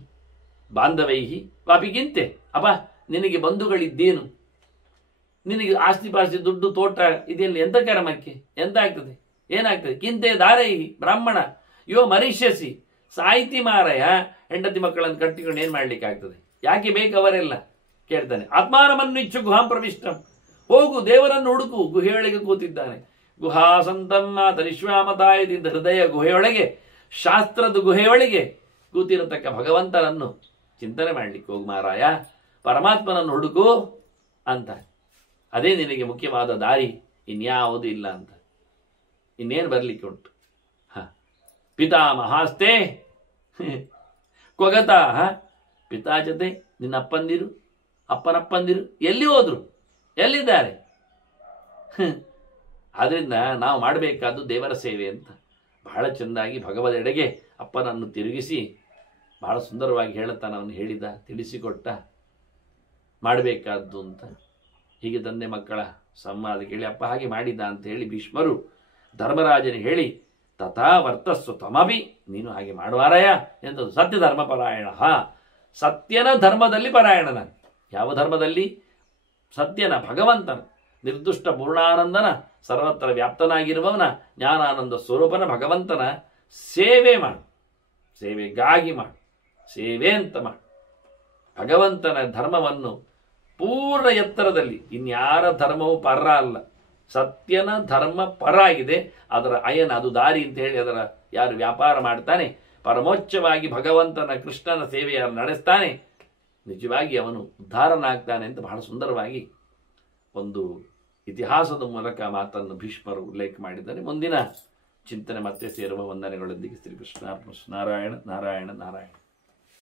ಬಾಂಧವೈಹಿ ವಾಪಿ ಕಿಂತೆ, ಅಪ್ಪ ನಿನಗೆ ಬಂಧುಗಳಿದ್ದೇನು, ನಿನಗೆ ಆಸ್ತಿ ಪಾಸ್ತಿ ದುಡ್ಡು ತೋಟ ಇದೆಲ್ಲ ಎಂತ ಕರ್ಮಕ್ಕೆ, ಎಂತ ಆಗ್ತದೆ, ಏನಾಗ್ತದೆ? ಕಿಂತೆ ದಾರೈಹಿ ಬ್ರಾಹ್ಮಣ ಯೋ ಮರಿಷ್ಯಸಿ, ಸಾಹಿತಿ ಮಾರಾಯ, ಹೆಂಡತಿ ಮಕ್ಕಳನ್ನು ಕಟ್ಟಿಕೊಂಡು ಏನ್ ಮಾಡ್ಲಿಕ್ಕೆ ಆಗ್ತದೆ? ಯಾಕೆ ಬೇಕು ಅವರೆಲ್ಲ ಕೇಳ್ತಾನೆ. ಆತ್ಮಾನಮನ್ವಿಚ್ಚು ಗುಹಾಂ ಪ್ರವಿಷ್ಟಂ, ಹೋಗು ದೇವರನ್ನು ಹುಡುಕು, ಗುಹೆಯೊಳಗೆ ಕೂತಿದ್ದಾನೆ. ಗುಹಾ ಸಂತಮ್ಮ ತರಿಶ್ವಾಮತಾಯದಿಂದ, ಹೃದಯ ಗುಹೆಯೊಳಗೆ, ಶಾಸ್ತ್ರದ ಗುಹೆಯೊಳಗೆ ಕೂತಿರತಕ್ಕ ಭಗವಂತನನ್ನು ಚಿಂತನೆ ಮಾಡ್ಲಿಕ್ಕೆ ಹೋಗು ಮಾರಾಯ, ಪರಮಾತ್ಮನನ್ನು ಹುಡುಕು ಅಂತ. ಅದೇ ನಿನಗೆ ಮುಖ್ಯವಾದ ದಾರಿ, ಇನ್ಯಾವುದೂ ಇಲ್ಲ ಅಂತ. ಇನ್ನೇನು ಬರ್ಲಿಕ್ಕೆ ಉಂಟು? ಪಿತಾಮಹಾಸ್ತೆ ಕೊಗತಾ, ಪಿತಾ ಜೊತೆ ನಿನ್ನ ಅಪ್ಪಂದಿರು, ಅಪ್ಪನಪ್ಪಂದಿರು ಎಲ್ಲಿ ಹೋದ್ರು, ಎಲ್ಲಿದ್ದಾರೆ? ಆದ್ರಿಂದ ನಾವು ಮಾಡಬೇಕಾದ್ದು ದೇವರ ಸೇವೆ ಅಂತ ಬಹಳ ಚೆಂದಾಗಿ ಭಗವದೆಡೆಗೆ ಅಪ್ಪನನ್ನು ತಿರುಗಿಸಿ ಬಹಳ ಸುಂದರವಾಗಿ ಹೇಳುತ್ತಾನೆ. ಅವನು ಹೇಳಿದ, ತಿಳಿಸಿಕೊಟ್ಟ ಮಾಡಬೇಕಾದ್ದು ಅಂತ. ಹೀಗೆ ತಂದೆ ಮಕ್ಕಳ ಸಂವಾದ ಕೇಳಿ ಅಪ್ಪ ಹಾಗೆ ಮಾಡಿದ ಅಂತ ಹೇಳಿ ಭೀಷ್ಮರು ಧರ್ಮರಾಜನಿಗೆ ಹೇಳಿ, ತಥಾ ವರ್ತಸ್ಸು ತಮಭಿ, ನೀನು ಹಾಗೆ ಮಾಡುವಾರಯ ಎಂಥದ್ದು? ಸತ್ಯ ಧರ್ಮ ಪರಾಯಣ, ಸತ್ಯನ ಧರ್ಮದಲ್ಲಿ ಪರಾಯಣನ. ಯಾವ ಧರ್ಮದಲ್ಲಿ? ಸತ್ಯನ, ಭಗವಂತನ, ನಿರ್ದುಷ್ಟ ಪೂರ್ಣಾನಂದನ, ಸರ್ವತ್ರ ವ್ಯಾಪ್ತನಾಗಿರುವವನ, ಜ್ಞಾನಾನಂದ ಸ್ವರೂಪನ ಭಗವಂತನ ಸೇವೆ ಮಾಡು, ಸೇವೆಗಾಗಿ ಮಾಡು, ಸೇವೆ ಅಂತ ಮಾಡು. ಭಗವಂತನ ಧರ್ಮವನ್ನು ಪೂರ್ಣ ಎತ್ತರದಲ್ಲಿ, ಇನ್ಯಾರ ಧರ್ಮವೂ ಪರ ಅಲ್ಲ, ಸತ್ಯನ ಧರ್ಮ ಪರ ಆಗಿದೆ. ಅದರ ಅಯನ, ಅದು ದಾರಿ ಅಂತ ಹೇಳಿ ಅದರ ಯಾರು ವ್ಯಾಪಾರ ಮಾಡ್ತಾನೆ, ಪರಮೋಚ್ಚವಾಗಿ ಭಗವಂತನ ಕೃಷ್ಣನ ಸೇವೆಯನ್ನು ನಡೆಸ್ತಾನೆ, ನಿಜವಾಗಿ ಅವನು ಉದ್ಧಾರನಾಗ್ತಾನೆ ಅಂತ ಬಹಳ ಸುಂದರವಾಗಿ ಒಂದು ಇತಿಹಾಸದ ಮೂಲಕ ಮಾತನ್ನು ಭೀಷ್ಮರು ಉಲ್ಲೇಖ ಮಾಡಿದ್ದಾರೆ. ಮುಂದಿನ ಚಿಂತನೆ ಮತ್ತೆ ಸೇರುವ ವಂದನೆಗಳೊಂದಿಗೆ ಶ್ರೀಕೃಷ್ಣ ನಾರಾಯಣ ನಾರಾಯಣ ನಾರಾಯಣ.